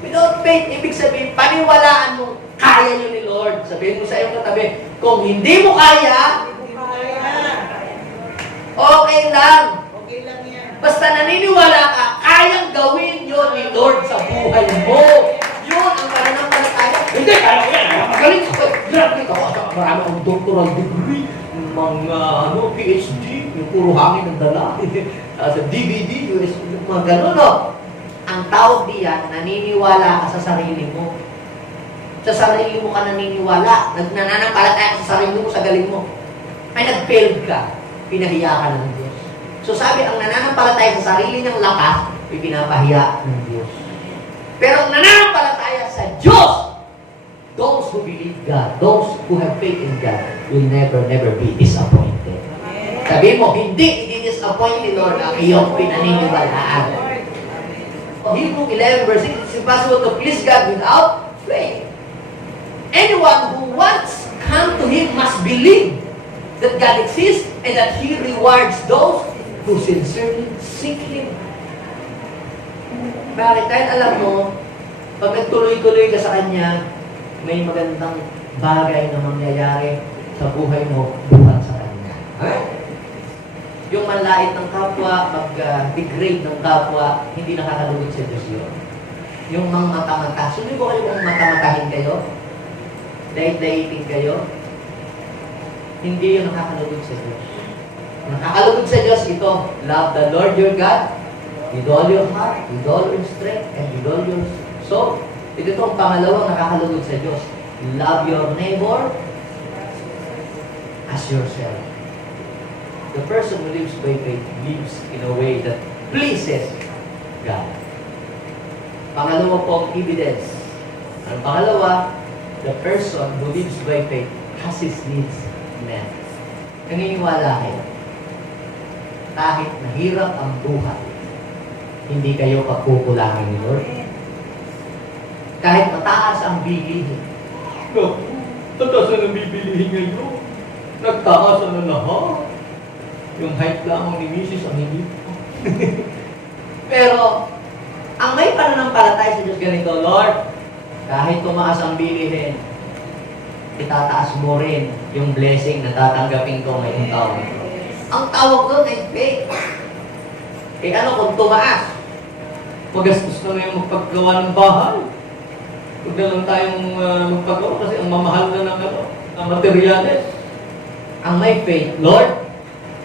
Without faith, ibig sabihin, paniwalaan mo, kaya nyo ni Lord. Sabihin mo sa iyong katabi, kung hindi mo kaya, Hindi mo kaya. okay lang. Okay lang yan. Basta naniniwala ka, kayang gawin yun ni Lord sa buhay mo. Yun ang pananampalataya. Hindi, kaya ko yan. Magaling ako. Grabe ka. Marami akong doctoral degree. Mga PhD. Yung puro hangin ang dala. Sa DVD, yung mga ganun, no? Ang tawag diyan, naniniwala ka sa sarili mo. Sa sarili mo ka naniniwala. Nananampalataya ka sa sarili mo, sa galing mo. Ay, nag-failed ka. Pinahiya ka ng Diyos. So sabi, ang nananampalataya sa sarili niyang lakas, ipinapahiya ng Diyos. Pero ang nananampalataya sa Diyos, those who believe God, those who have faith in God, will never be disappointed. Sabi mo, hindi i-disappoint ni Lord ang iyong pinaniniwalaan. Hebrews 11 verse 6, it's impossible to please God without faith. Anyone who wants come to Him must believe that God exists and that He rewards those who sincerely seek Him. Bakit? Kahit alam mo, pag nagtuloy-tuloy ka sa Kanya, may magandang bagay na mangyayari sa buhay mo buhat sa Kanya. Yung manlait ng kapwa, mag-degrade ng kapwa, hindi nakakalugod sa Diyos yun. Yung mga mata-mata. Sundi ko kayo kung mata-matahin kayo? Dait-daitin kayo? Hindi yun nakakalugod sa Diyos. Nakakalugod sa Diyos ito, love the Lord your God with all your heart, with all your strength, and with all your soul. Ito itong pangalawang nakakalugod sa Diyos. Love your neighbor as yourself. The person who lives by faith lives in a way that pleases God. Pangalawa pong evidence. Ang pangalawa, the person who lives by faith has his needs met. Naniniwala kayo, kahit nahirap ang buhay, hindi kayo pagkukulangin ni Lord. Kahit mataas ang bilihin. No, tataas na ang bibilihin ngayon. Nagtaas na lahat. Yung height lang ni Mrs. ang hindi. Pero, ang may pananampalataya sa Diyos ganito, Lord, kahit tumaas ang bilihin, itataas mo rin yung blessing na tatanggapin ko ngayong taon. Ang tawag doon ay faith. Eh ano kung tumaas? Magastos na yung magpaggawa ng bahay. Huwag na lang tayong magpagawa kasi ang mamahal na ng materyales. Ang may faith, Lord,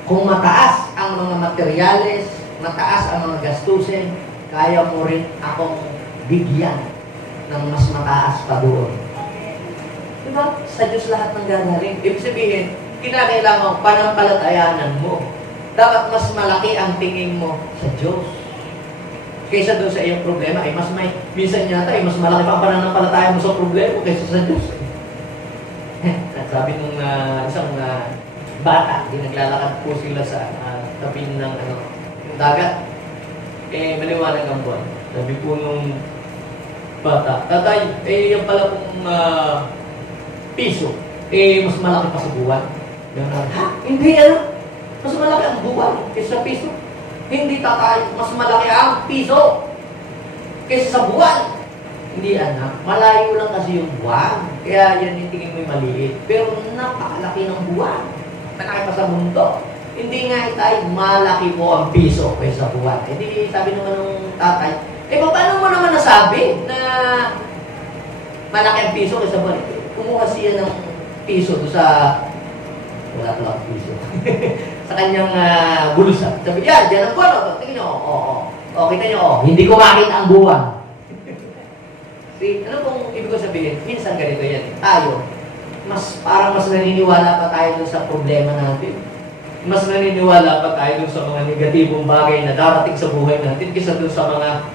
kung mataas ang mga materyales, mataas ang mga gastusin, kaya mo rin akong bigyan ng mas mataas pa doon. Diba? Sa Diyos lahat ng gagaling. Ibig sabihin, kinakailangan panampalatayanan mo. Dapat mas malaki ang tingin mo sa Diyos. Kaysa doon sa iyong problema, ay mas may, minsan yata, ay mas malaki pa ang pananampalataya mo sa problema kaysa sa Diyos. Sabi nung isang bata, hindi naglalakad po sila sa tabi ng yung dagat. Eh, maliwanag ang buwan. Sabi po nung bata, tatay, yan pala pong piso, mas malaki pa sa buwan. Ha? Hindi mas malaki ang buwan kaysa sa piso. Hindi tatay, mas malaki ang piso kaysa sa buwan. Hindi anak, malayo lang kasi yung buwan. Kaya yan yung tingin mo yung maliit. Pero napakalaki ng buwan. Malaki pa sa mundo. Hindi nga tayo, malaki po ang piso kaysa sa buwan. Eh di, sabi naman ng tatay, paano mo naman nasabi na malaki ang piso kaysa buwan? Kumuha siya ng piso doon sa, wala lang piso, sa kanyang bulsa. Sabi niya, dyan ang buwan. Tingin niyo, kita niyo, hindi ko makita ang buwan. See, ano pong ibig ko sabihin? Minsan ganito yan. Tayo, parang mas naniniwala pa tayo dun sa problema natin. Mas naniniwala pa tayo dun sa mga negatibong bagay na darating sa buhay natin kaysa dun sa mga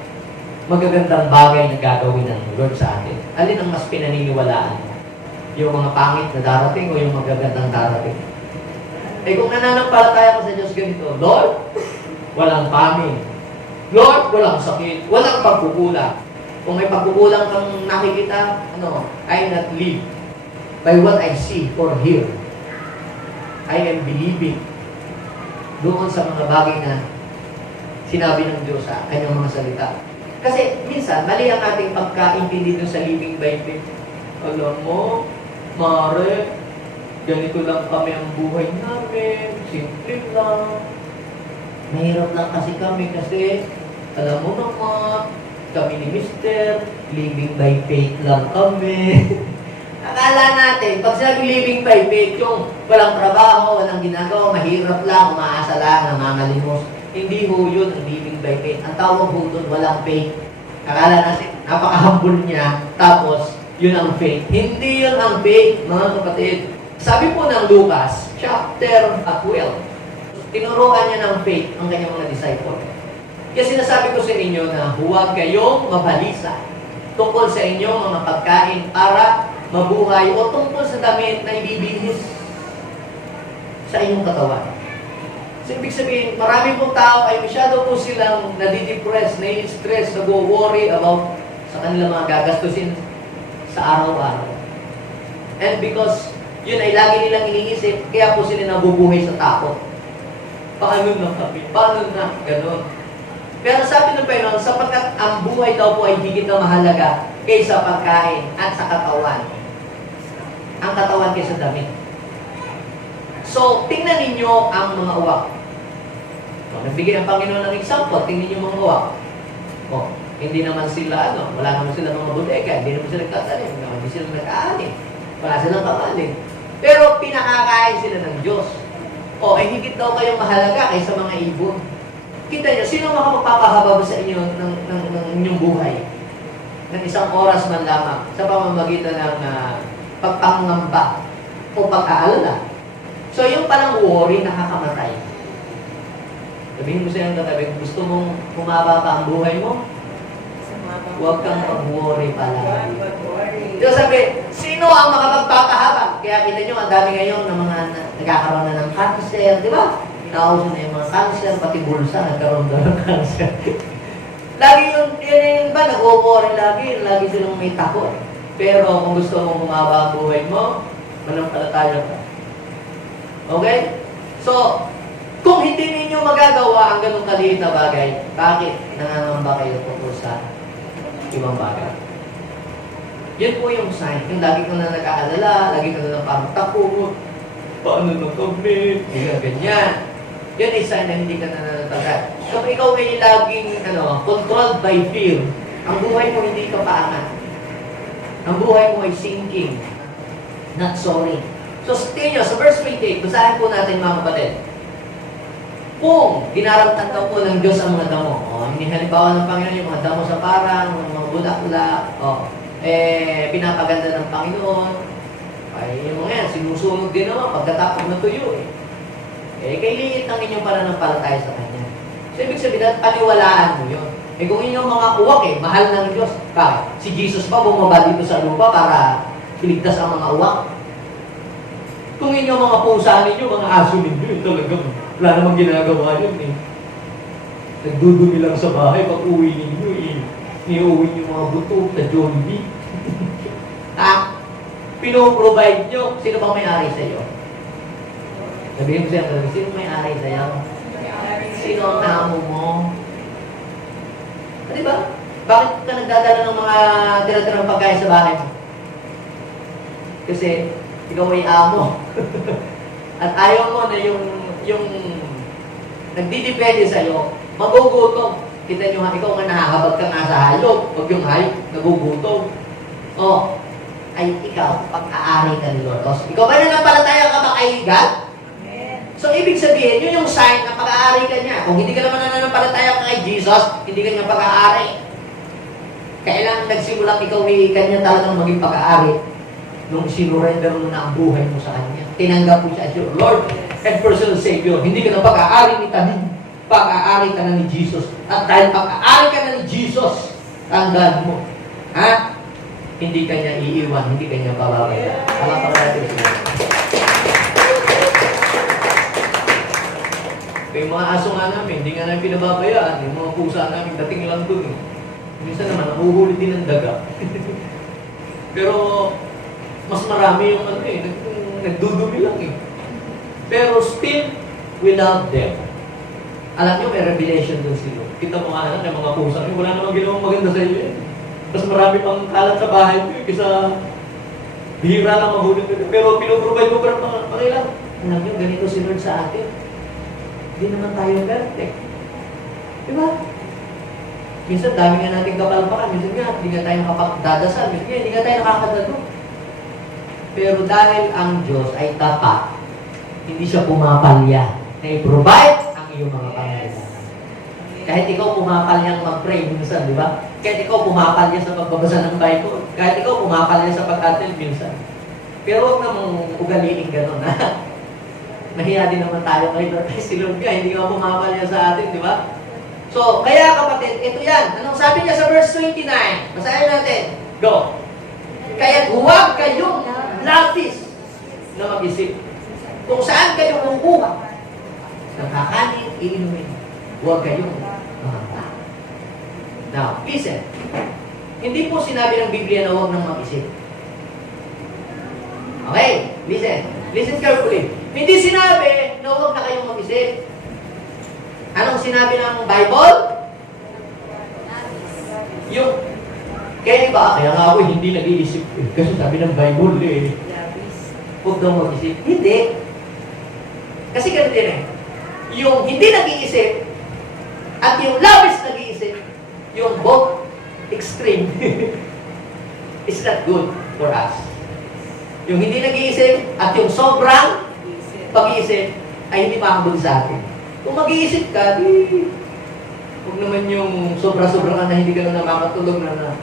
magagandang bagay na gagawin ng Lord sa atin. Alin ang mas pinaniniwalaan mo? Yung mga pangit na darating o yung magagandang darating? Eh kung nananampalataya ka sa Diyos ganito, Lord, walang famine. Lord, walang sakit. Walang pagkukulang. Kung may pagkukulang kang nakikita, I not live by what I see or hear. I am believing doon sa mga bagay na sinabi ng Diyos sa kanyang mga salita. Kasi minsan, mali ang ating pagkaintindi doon sa living by faith. Alam mo, Mare, ganito lang kami ang buhay namin, simple lang. Mahirap lang kasi alam mo naman, kami ni Mister, living by faith lang kami. Akala natin, pag sinabing living by faith, yung walang trabaho, walang ginagawa, mahirap lang, umaasa lang, namamalimos. Hindi ho yun ang living by faith. Ang tawag ho doon, walang faith. Akala natin, napaka-humble niya, tapos yun ang faith. Hindi yun ang faith, mga kapatid. Sabi po ng Lucas, chapter 12, tinuruan niya ng faith ang kanyang mga disciple. Kaya sinasabi ko sa inyo na huwag kayong mabalisa tungkol sa inyong mga pagkain para mabuhay o tungkol sa damit na ibibihis sa inyong katawan. So, ibig sabihin, marami pong tao ay masyado po silang nadidepress, nai-stress, nag-worry about sa kanilang mga gagastusin sa araw-araw. And because yun ay lagi nilang iniisip, kaya po sila nabubuhay sa takot. Paano na kami? Paano na? Ganon. Pero sabi ng Panginoon, sapagkat ang buhay daw po ay higit na mahalaga kaysa pagkain at sa katawan. Ang katawan kaysa damit. So, tingnan ninyo ang mga uwak. Nagbigay ang Panginoon ng example, tingnan niyo mga uwak. Hindi naman sila, wala naman sila mga bodega, hindi naman sila nagtatanim, hindi sila nag-aanin, wala silang kapanin. Pero pinakakain sila ng Diyos. Ay higit daw kayong mahalaga kaysa mga ibon. Kita niyo, sino makapagpapahaba sa inyo ng inyong buhay? Ng isang oras man lamang sa pamamagitan ng pagpangamba o pag-aalala. So, yung palang worry, nakakamatay. Sabihin mo sa iyong katabi, gusto mong humaba pa ang buhay mo? Huwag kang mag-worry palagi. Diyo sabi, sino ang makapagpapahaba? Kaya kita nyo, ang dami ngayon ng mga nagkakaroon na ng cancer, di ba? Nauso na yung mga cancer, pati bulsa, nagkaroon na ng cancer. Lagi yun ba, nag-worry lagi silang may takot. Pero kung gusto mong humaba ang buhay mo, manampalataya ka. Okay? So, kung hindi ninyo magagawa ang ganong kaliit na bagay, bakit nangangamba kayo tungkol sa ibang bagay? Yan po yung sign. Yung lagi ko na nag-aalala, lagi ko na parang takot, paano na kami? Ganyan. Yan ay sign na hindi ka na nanatagal. Kung ikaw ay laging controlled by fear, ang buhay mo hindi ka paangat. Ang buhay mo ay sinking, not soaring. So, tingin nyo, sa verse 28, basahin po natin mga kapatid. Kung dinaramtan daw po ng Diyos ang mga damo, hindi halimbawa ng Panginoon yung mga damo sa parang, mga bulaklak, pinapaganda ng Panginoon, ay yung mga yan, sinusunog din naman pagkatapos na tuyo kailiit ng inyong pananampalataya sa Kanya. So, ibig sabihin, paniwalaan mo yun. Kung inyong mga uwak mahal ng Diyos. Bakit? Si Jesus pa bumaba dito sa lupa para iligtas ang mga uwak. Kung inyong mga pusa ninyo, mga aso ninyo, talagang wala namang ginagawa yun Nagdudumi lang sa bahay pag uwi ninyo niuwi yung mga buto na Jollibee. Pinoprovide nyo. Sino bang may-ari sa iyo? Sabihin ko siya, sino may-ari sa iyo? Sino ang amo mo? Diba? Bakit ka nagdadala ng mga tira-tirang pagkain sa bahay mo? Kasi ikaw ay amo. At ayaw mo na yung nagdidepende sa iyo, magugutom. Kita nyo ikaw nga nahahabag ka nga sa hayop. Huwag yung hayop, nagugutom. Ay ikaw, pag-aari ka ni Lord. Ikaw ba nanampalataya ka ba kay God? So, ibig sabihin, yun yung sign na pag-aari ka niya. Kung hindi ka naman nananampalataya ka kay Jesus, hindi ka niya pag-aari. Kailangan nagsimulang ikaw ay kanya talagang maging pag-aari nung sinurrender mo na ang buhay mo sa Kanya. Tinanggap mo siya as your Lord and personal Savior. Hindi ka na pag-aari ni Tanin. Pag-aari ka na ni Jesus. At dahil pag-aari ka na ni Jesus, tandaan mo, hindi ka niya iiwan, hindi ka niya pababayaan. Palakpakan natin siya. Yung mga aso nga namin, hindi nga namin pinababayaan. Yung mga pusa namin, dating lang dun. Minsan naman, nahuhuli din ng daga. Pero, mas marami yung nagdudumi lang Pero still, we love them. Alam nyo, may revelation dun sila. Kita mo nga yung mga pusa, wala namang ginawang maganda sa iyo. Mas marami pang kalat sa bahay ko kaysa Bihira lang mahulog ka. Pero pinuprovide mo pa ng pangilang. Alam nyo, ganito si Lord sa atin. Hindi naman tayo perfect. Diba? Minsan, dami nga natin kapalpakan. Minsan nga, hindi nga tayo nakapagdadasal. Minsan nga, hindi nga tayo nakakadalo. Pero dahil ang Diyos ay tapat, hindi siya pumapalya na i-provide ang iyong mga pangailangan. Kahit ikaw pumapalyang mag-pray minsan, di ba? Kahit ikaw pumapalya sa pagbabasa ng Bible. Kahit ikaw pumapalya sa pag-attend minsan. Pero huwag namang ugaliin gano'n, ha? Mahiya din naman tayo kay Lord. Si Lord ka, hindi ka pumapalya sa atin, di ba? So, kaya kapatid, ito yan. Anong sabi niya sa verse 29? Basahin natin. Go. Kaya't huwag kayong labis na mag-isip. Kung saan kayo kukuha ng kakanin, iinumin. Huwag kayong mamata. Now, listen. Hindi po sinabi ng Biblia na huwag nang mag-isip. Okay, listen. Listen carefully. Hindi sinabi na huwag na kayong mag-isip. Anong sinabi ng Bible? Yung, kaya ba? Kaya nga ako hindi nag-iisip. Kasi sabi ng Bible huwag daw mag-isip. Hindi. Kasi ganito din eh. Yung hindi nag-iisip at yung labis nag-iisip, yung both extreme is not good for us. Yung hindi nag-iisip at yung sobrang pag-iisip ay hindi makakabot sa atin. Kung mag-iisip ka, huwag naman yung sobra-sobra ka na hindi ka na makakatulog na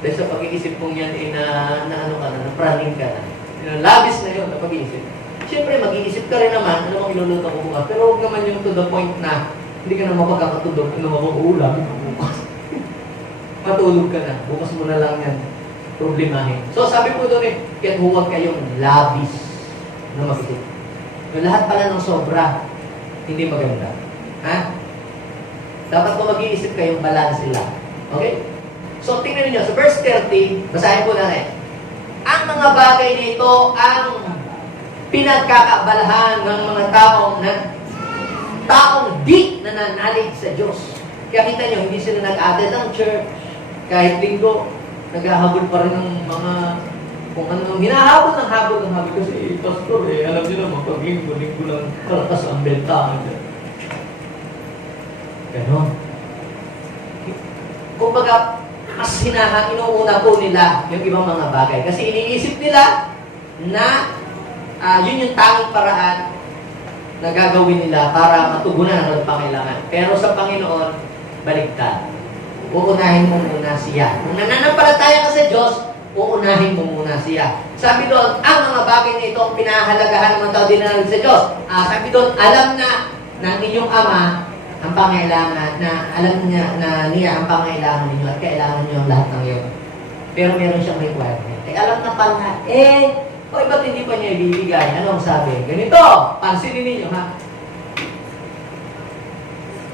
dahil sa pag-iisip mong yan na-praning ka na. Yung labis na yun na pag-iisip. Siyempre, mag-iisip ka rin naman, ano bang iluluto ko bukas. Pero huwag naman yung to the point na hindi ka na mapagkakatulog, ano mag-uulam, bukas. Matulog ka na, bukas mo na lang yan problemahin. So, sabi po doon kaya huwag kayong labis na mag-isip. Yung lahat pala ng sobra, hindi maganda. Ha? Dapat kung mag-iisip kayong balance lang. Okay? So, tingnan niyo sa verse 30, basahin po natin. Ang mga bagay nito ang pinagkakabalahan ng mga taong di nananalig sa Diyos. Kaya kita nyo, hindi sila nag-attend ng church. Kahit linggo, naghahabol pa rin ng mga kung ano, hinahabol ng habol. Kasi, pastor, alam nyo naman, pag linggo lang kalakas ang bentahan dyan. Ganon. Kumbaga, mas inuuna po nila yung ibang mga bagay. Kasi iniisip nila na yun yung tanging paraan na gagawin nila para matugunan ang pangailangan. Pero sa Panginoon, baligtad. Uunahin mo muna siya. Kung nananampalataya ka sa Diyos, uunahin mo muna siya. Sabi doon, ang mga bagay na ito ang pinahalagahan ng tao din na sa Diyos. Sabi doon, alam na ng inyong Ama ang pangailangan, na alam niya na niya ang pangailangan ninyo at kailangan niyo ang lahat ng iyon. Pero meron siyang requirement. Alam na pala, ba't hindi pa niya ibibigay? Ano ang sabi? Ganito, pansinin ninyo, ha?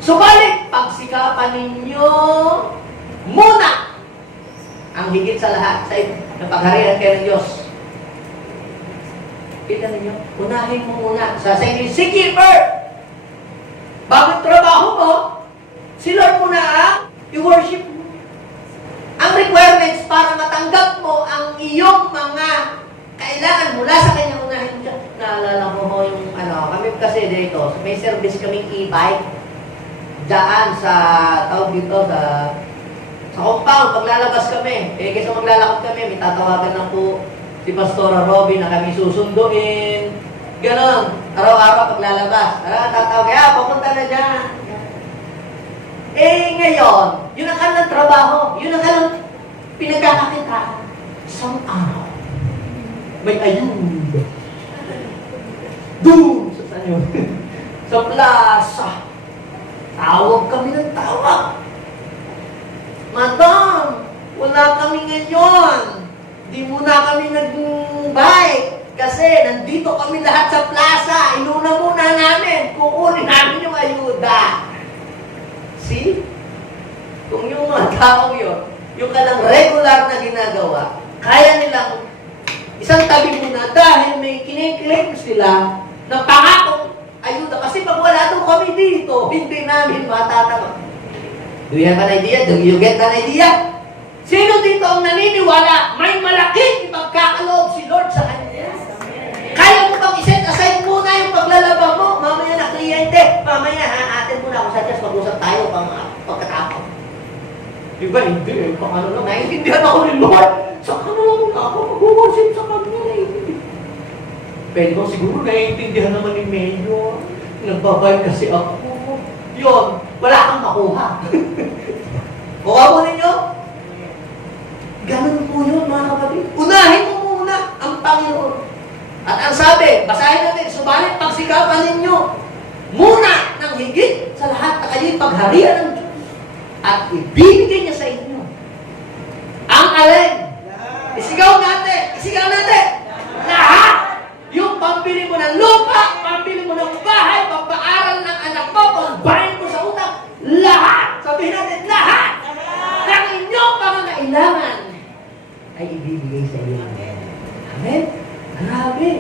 Subalit, pagsikapan ninyo muna ang higit sa lahat sa na pagharian kayo ng Diyos. Kita ninyo, unahin mo muna. Sa English, seek ye first. Bago trabaho mo, si Lord muna ang i-worship mo. Ang requirements para matanggap mo ang iyong mga kailangan mula sa kanya, unahin mo siya. Naalala mo yung kami kasi dito, may service kaming e-bike. Diyan sa, tawag dito, sa compound, paglalabas kami. Kaysa maglalakad kami, may tatawagan lang po si Pastora Robby na kami susunduin. Ganon, araw-araw paglalabas. Tatawag, papunta na dyan. Ngayon, yun ang kanilang trabaho. Yun ang kanilang pinagkakakitaan. Isang araw, may ayuda. Doon, sa yun? Sa plaza. Tawag kami ng tawag. Madam, wala kami ngayon. Di muna kami nag-bike. Kasi nandito kami lahat sa plaza. Inuna muna namin. Kukunin namin yung ayuda. See? Kung yung mga taong yun, yung kalang regular na ginagawa, kaya nilang isang tabi muna dahil may kiniklaim sila na pangakong ayuda. Kasi pag wala doon kami dito, hindi namin matatanggap. Do you have an idea? Do you get an idea? Sino dito ang naniniwala may malaking ipagkakaloob si Lord sa kanya? Kaya mo bang iset aside muna yung paglalaba mo? Mamaya na kliyente, mamaya atin muna ako sa Diyos, mag-usap tayo pagkatapos. Iba, hindi eh. Paano lang, naiintindihan ako ni Lord. Saka na lang muna ako mag-worship sa kanya. Pero siguro naiintindihan naman ni Mayo. Nagbabay kasi ako. Yun, wala kang makuha. Kuha mo ninyo? Ganun po yun, mga kapatid. Unahin mo muna ang Panginoon. At ang sabi, basahin natin, subalit pagsikapan ninyo muna ng higit sa lahat na kayo'y pagharian ng Diyos at ibibigay niya sa inyo ang alin. Isigaw natin, lahat. Yung pambili mo ng lupa, pambili mo ng bahay, pagpaaral ng anak mo, pagbahin mo sa utang, lahat. Sabihin natin, lahat ng inyong pangangailangan ay ibibigay sa iyo. Amen? Grabe.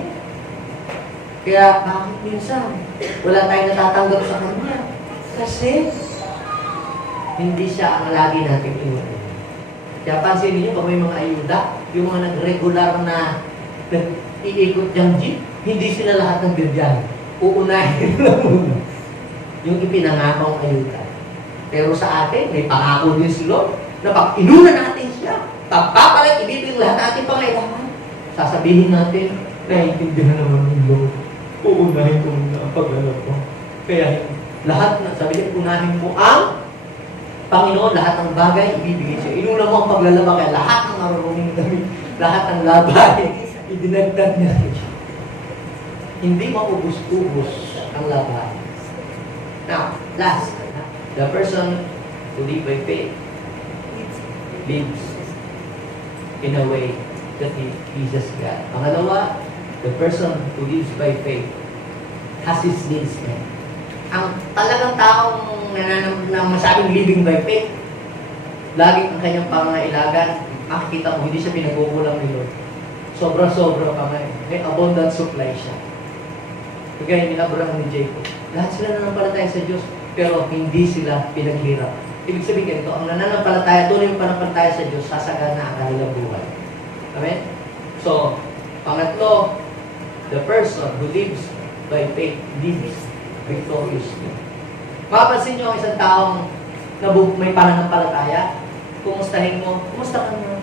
Kaya bakit minsan wala tayong natatanggap sa Kanya? Kasi hindi siya ang lagi nating inuulit. Kaya pansin niyo, pag may mga ayuda, yung mga nag-regular na nag-iikot ng jeep, hindi sila lahat ng bibiyang. Uunahin lang muna yung ipinangakong ayuda. Pero sa atin, may pangako din si Lord na pag inuna natin siya, pagpapalit, ibibigay lahat natin pangailangan. Sasabihin natin, naiintindihan naman ng Lord. Uunahin ko muna ang paglalab ko. Kaya lahat na, sabi niya, unahin mo ang Panginoon, lahat ng bagay, ibibigay siya. Inuna mo ang paglalaba, kaya lahat ng maruruming damit, lahat ng labay, idinagdag niya. Hindi maubos-ubos ang labay. Now, last, the person who live by faith lives in a way that he pleases God. Pangalawa, the person who lives by faith has his needs met. Ang talagang taong masabing living by faith, lagi ang kanyang pangangailangan, makikita mo, hindi siya pinagkukulang ni Lord. Sobra-sobra pa nga. May abundant supply siya. Kagaya ni Abraham ni Jacob. Lahat sila nananampalataya sa Diyos, pero hindi sila pinaghirap. Ibig sabihin ganito, ang nananampalataya, tunay yung panampalataya sa Diyos, sasagana ang kanilang buhay. Amen? So, pangatlo, the person who lives by faith lives victoriously. Mapapansin nyo ang isang taong may pananampalataya, kumustahin mo, kumusta ka na?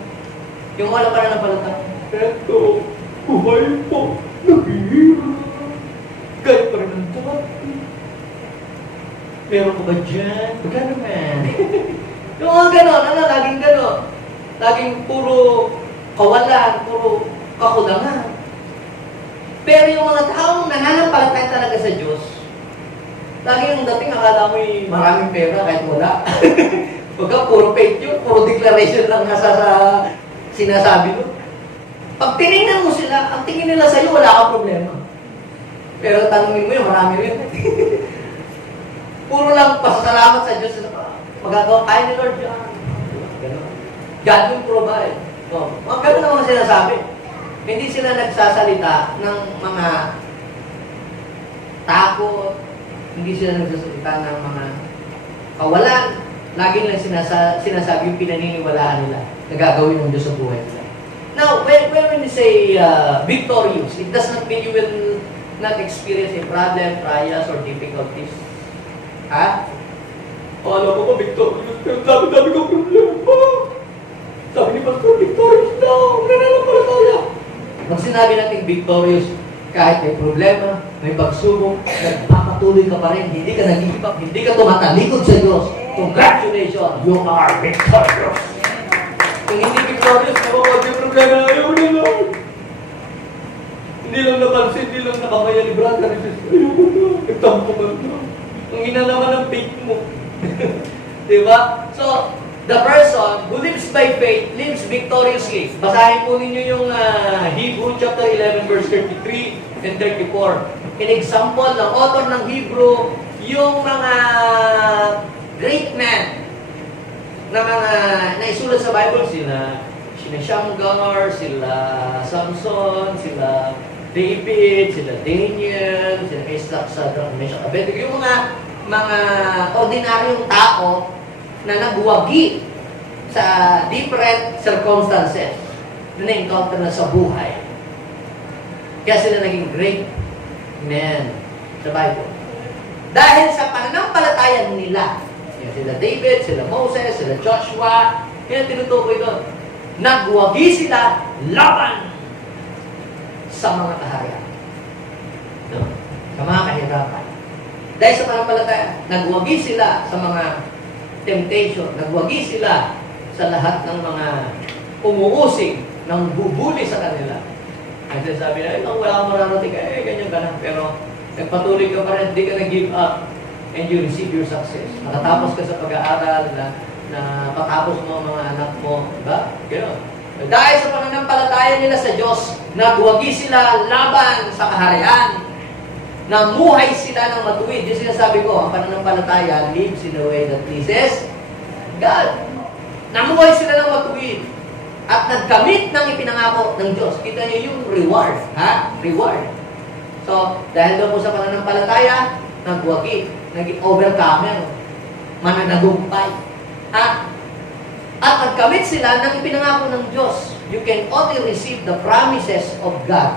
Yung wala pananampalataya, eto, buhay po, naghihirap. Gaya pa rin ang dati. Meron ko ba dyan? Magkano man? Yung mga ganon, laging ganon. Laging puro kawalan, puro kakulangan. Pero yung mga taong nananampalataya talaga sa Diyos, lagi yung dating akala mo maraming pera kahit wala. Pagka puro fake yun, puro declaration lang nasa sa sinasabi mo. Pag tinignan mo sila, ang tingin nila sa'yo, wala kang problema. Pero tanungin mo yun, marami rin. Puro lang pasasalamat sa Diyos. Magagawa kaya ni Lord yan. God will provide. So, ganun ang mga sinasabi. Hindi sila nagsasalita ng mga takot, hindi sila nagsasalita ng mga kawalan. Lagi lang sinasabi yung pinaniniwalaan nila na gagawin ng Diyos sa buhay nila. Now, when we say victorious, it does not mean you will not experience a problem, trials, or difficulties. Ha? Alam ko ba victorious? Pero dami-dami kang problema. Sabi ni Pastor, victorious daw. Nananampalataya. Pag sinabi natin victorious, kahit may problema, may pagsubok, nagpapatuloy ka pa rin, hindi ka nag-give up, hindi ka tumatalikod sa Diyos. Congratulations, you are victorious. Kung hindi victorious, kapag may problema, ayaw na lang. Hindi lang napansin, hindi lang nakamaya ni brother and sister. Ayaw ko na, nagtampo ka na. Ang ina naman ang faith mo. Diba? So, the person who lives by faith lives victoriously. Basahin po ninyo yung Hebrew chapter 11 verse 33 and 34. In example, ng author ng Hebrew, yung mga great men na mga naisulat sa Bible, sila Shamgar, sila Samson, sila David, sila Daniel, sila Isaac, Shadrach, Meshach, Abednego, yung mga ordinaryong tao na nagwagi sa different circumstances na na-encounter na sa buhay. Kaya sila naging great men sa Bible. Dahil sa pananampalataya nila, yan sila David, sila Moses, sila Joshua, yan tinutukoy doon. Nagwagi sila laban sa mga kaharian. No? Sa mga kahirapan. Dahil sa pananampalataya, nagwagi sila sa mga temptation, nagwagi sila sa lahat ng mga umuusig, nang bubuli sa kanila. Kasi sabi na, wala kang mararating, ganyan ka lang. Pero nagpatuloy ka pa rin, hindi ka nag-give up, and you receive your success. Nakatapos ka sa pag-aaral, na patapos mo ang mga anak mo, diba? Gano'n. Dahil sa pananampalataya nila sa Diyos, nagwagi sila laban sa kaharian. Namuhay sila ng matuwid. Yung sinasabi ko, ang pananampalataya lives in a way that pleases God. Namuhay sila ng matuwid. At nagkamit ng ipinangako ng Diyos. Kita niyo yung reward. Ha? Reward. So, dahil doon po sa pananampalataya, nagwagi, naging overcomer, mananagumpay. Ha? At nagkamit sila ng ipinangako ng Diyos. You can only receive the promises of God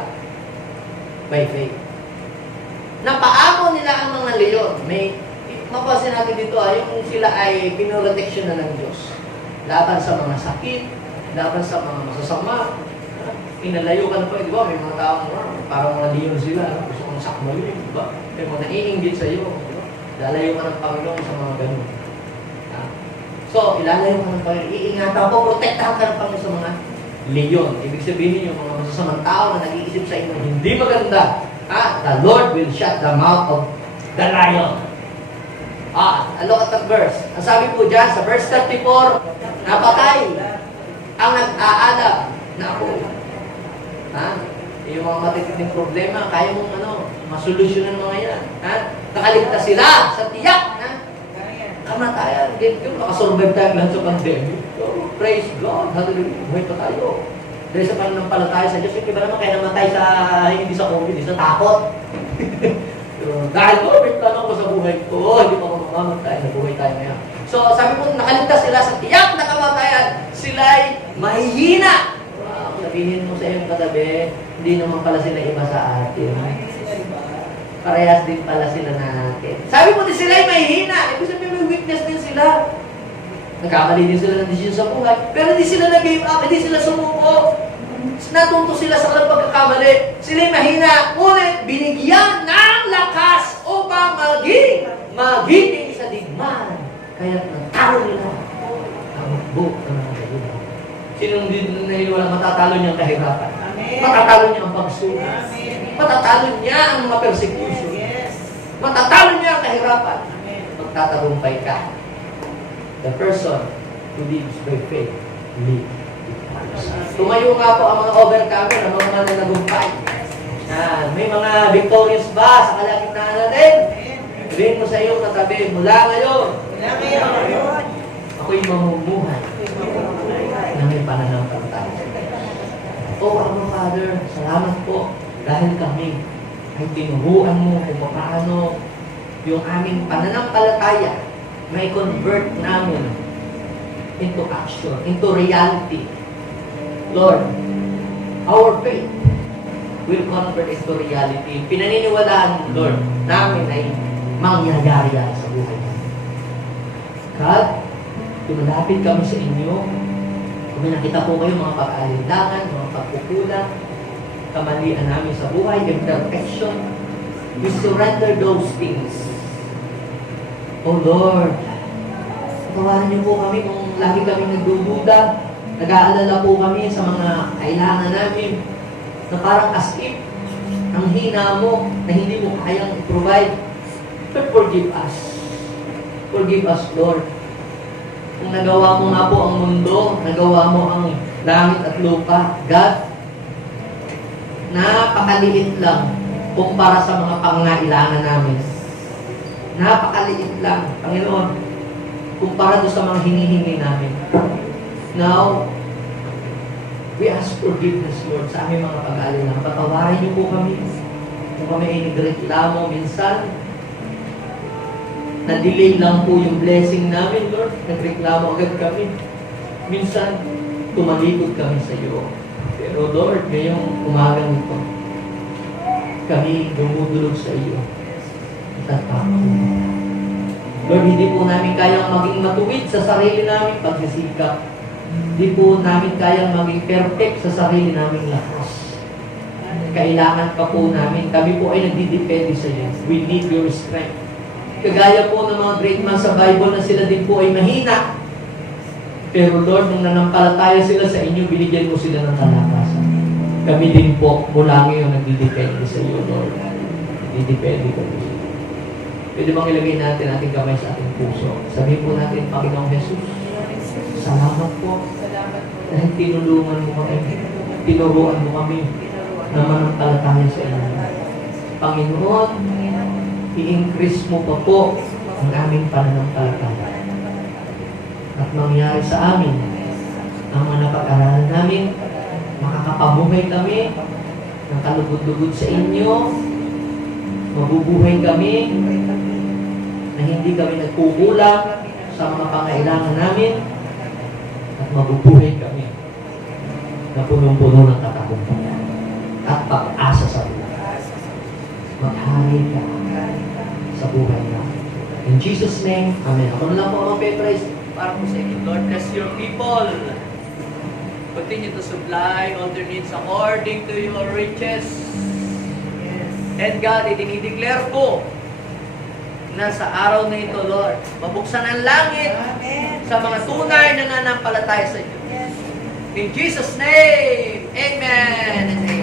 by faith. Napaamo nila ang mga leyon. May, mapasin natin dito, yung sila ay pinoproteksyon na ng Diyos. Laban sa mga sakit, laban sa mga masasama. Inalayo ka na po, di ba? May mga taong parang mga leon sila. Gusto kong sakmali, di ba? May mga naiinggit sa iyo. Diba? Lalayo ka ng Panginoon sa mga ganun. So, ilalayo ka ng Panginoon. Iingatan po, protektahan ka ng Panginoon sa mga leon. Ibig sabihin yung mga masasamang tao na nag-iisip sa inyo, hindi maganda. The Lord will shut the mouth of the lion. Look at that verse. Ang sabi po dyan, sa verse 34, napatay ang nag-aalab na apoy. Yung mga matitinding problema, kaya mong masolusyonan mga yan. Nakaligtas sila sa tiyak na kamatayan. Yung nakasurvive tayo lahat sa pandemic. So, praise God. Hallelujah. Buhay pa tayo. Dahil sa pananampalataya sa Diyos, yung iba naman kaya namatay sa, hindi sa COVID, sa takot. Dahil may plano ko sa buhay ko, hindi pa ako mamamatay, nabuhay tayo ngayon. So, sabi ko, nakaligtas sila sa tiyak na kamatayan, sila'y mahihina. Sabihin mo sa iyong katabi, hindi naman pala sila iba sa atin. Parehas din pala sila natin. Sabi mo din sila'y mahihina, ibig sabihin may weakness din sila. Nagkamali din sila ng desisyon sa buhay, pero hindi sila nag-give up, hindi sila sumuko. Natuto sila sa kanilang pagkakamali. Sila'y mahina, ngunit binigyan ng lakas upang magiting sa digmaan. Kaya natalo nila ang buk ng mga kahirapan. Sinong din naniniwala matatalo niya ang kahirapan? Amen. Matatalo niya ang pagsuko. Matatalo niya ang mga persecution. Matatalo niya ang kahirapan. Magtatagumpay ka. The person who lives by faith lives. Tumayo nga po ang mga overcomer, ang mga mananagumpay. May mga victorious ba sa kalagitnaan natin? Sabihin mo sa iyo katabi, mula ngayon, ako'y mamumuhay na may pananampalataya. Our Father, salamat po dahil kami ay tinuruan mo kung paano yung aming pananampalataya may convert namin into action, into reality. Lord, our faith will convert into reality. Pinaniniwalaan, Lord, namin ay mangyayari yan sa buhay namin. God, tumalapit kami sa inyo. Kung may nakita po kayo mga pag-alinlangan, mga pagkukulang, kamalian namin sa buhay, imperfection, we surrender those things. Oh Lord, tawanan niyo po kami kung lagi kami nagdududa, nag-aalala po kami sa mga kailangan namin, na parang as if, ang hina mo, na hindi mo kayang provide. But forgive us. Forgive us, Lord. Kung nagawa mo nga po ang mundo, nagawa mo ang langit at lupa, God, napakaliit lang kumpara sa mga pangangailangan namin. Napakaliit lang, Panginoon, kumpara doon sa mga hinihingi namin. Now, we ask forgiveness, Lord, sa aming mga pag-aalinlangan. Patawarin niyo po kami. Kung kami ay nagreklamo minsan, na-delay lang po yung blessing namin, Lord. Nagreklamo agad kami. Minsan, tumalikod kami sa iyo. Pero Lord, ngayong umagang ito, kami dumudulog sa iyo. At nagpapakita. Lord, hindi po namin kayang maging matuwid sa sarili namin pagsisikap. Hindi po namin kayang maging perfect sa sarili naming lakas. Kailangan pa po namin. Kami po ay nagdidepende sa iyo. We need your strength. Kagaya po ng mga great man sa Bible na sila din po ay mahina. Pero Lord, nung nanampalataya sila sa inyo, binigyan mo sila ng kalakasan. Kami din po, mula ngayon, nagdidepende sa iyo, Lord. Nagdidepende kami sa iyo. Pwede bang ilagay natin ating kamay sa ating puso? Sabihin po natin, Panginoong Jesus, salamat po. Salamat po. Dahil tinulungan mo kami, tinuruan mo kami na manampalataya sa inyo. Panginoon, i-increase mo pa po ang aming pananampalataya. At mangyari sa amin ang mga napag-aralan namin, makakapabuhay kami ng kalugod-lugod sa inyo, mabubuhay kami na hindi kami nagkukulang sa mga pangailangan namin at mabubuhay kami na punong-puno ng katakutan at pag-asa sa buhay. Maghari ka sa buhay namin. In Jesus' name, Amen. Ako na lang po ang praise para po sa inyo. Lord, bless your people. Continue to supply all their needs according to your riches. And God, idinideclare ko na sa araw na ito, Lord, mabuksan ang langit Amen. sa mga tunay na nanampalataya sa inyo. Yes. In Jesus' name, Amen and Amen.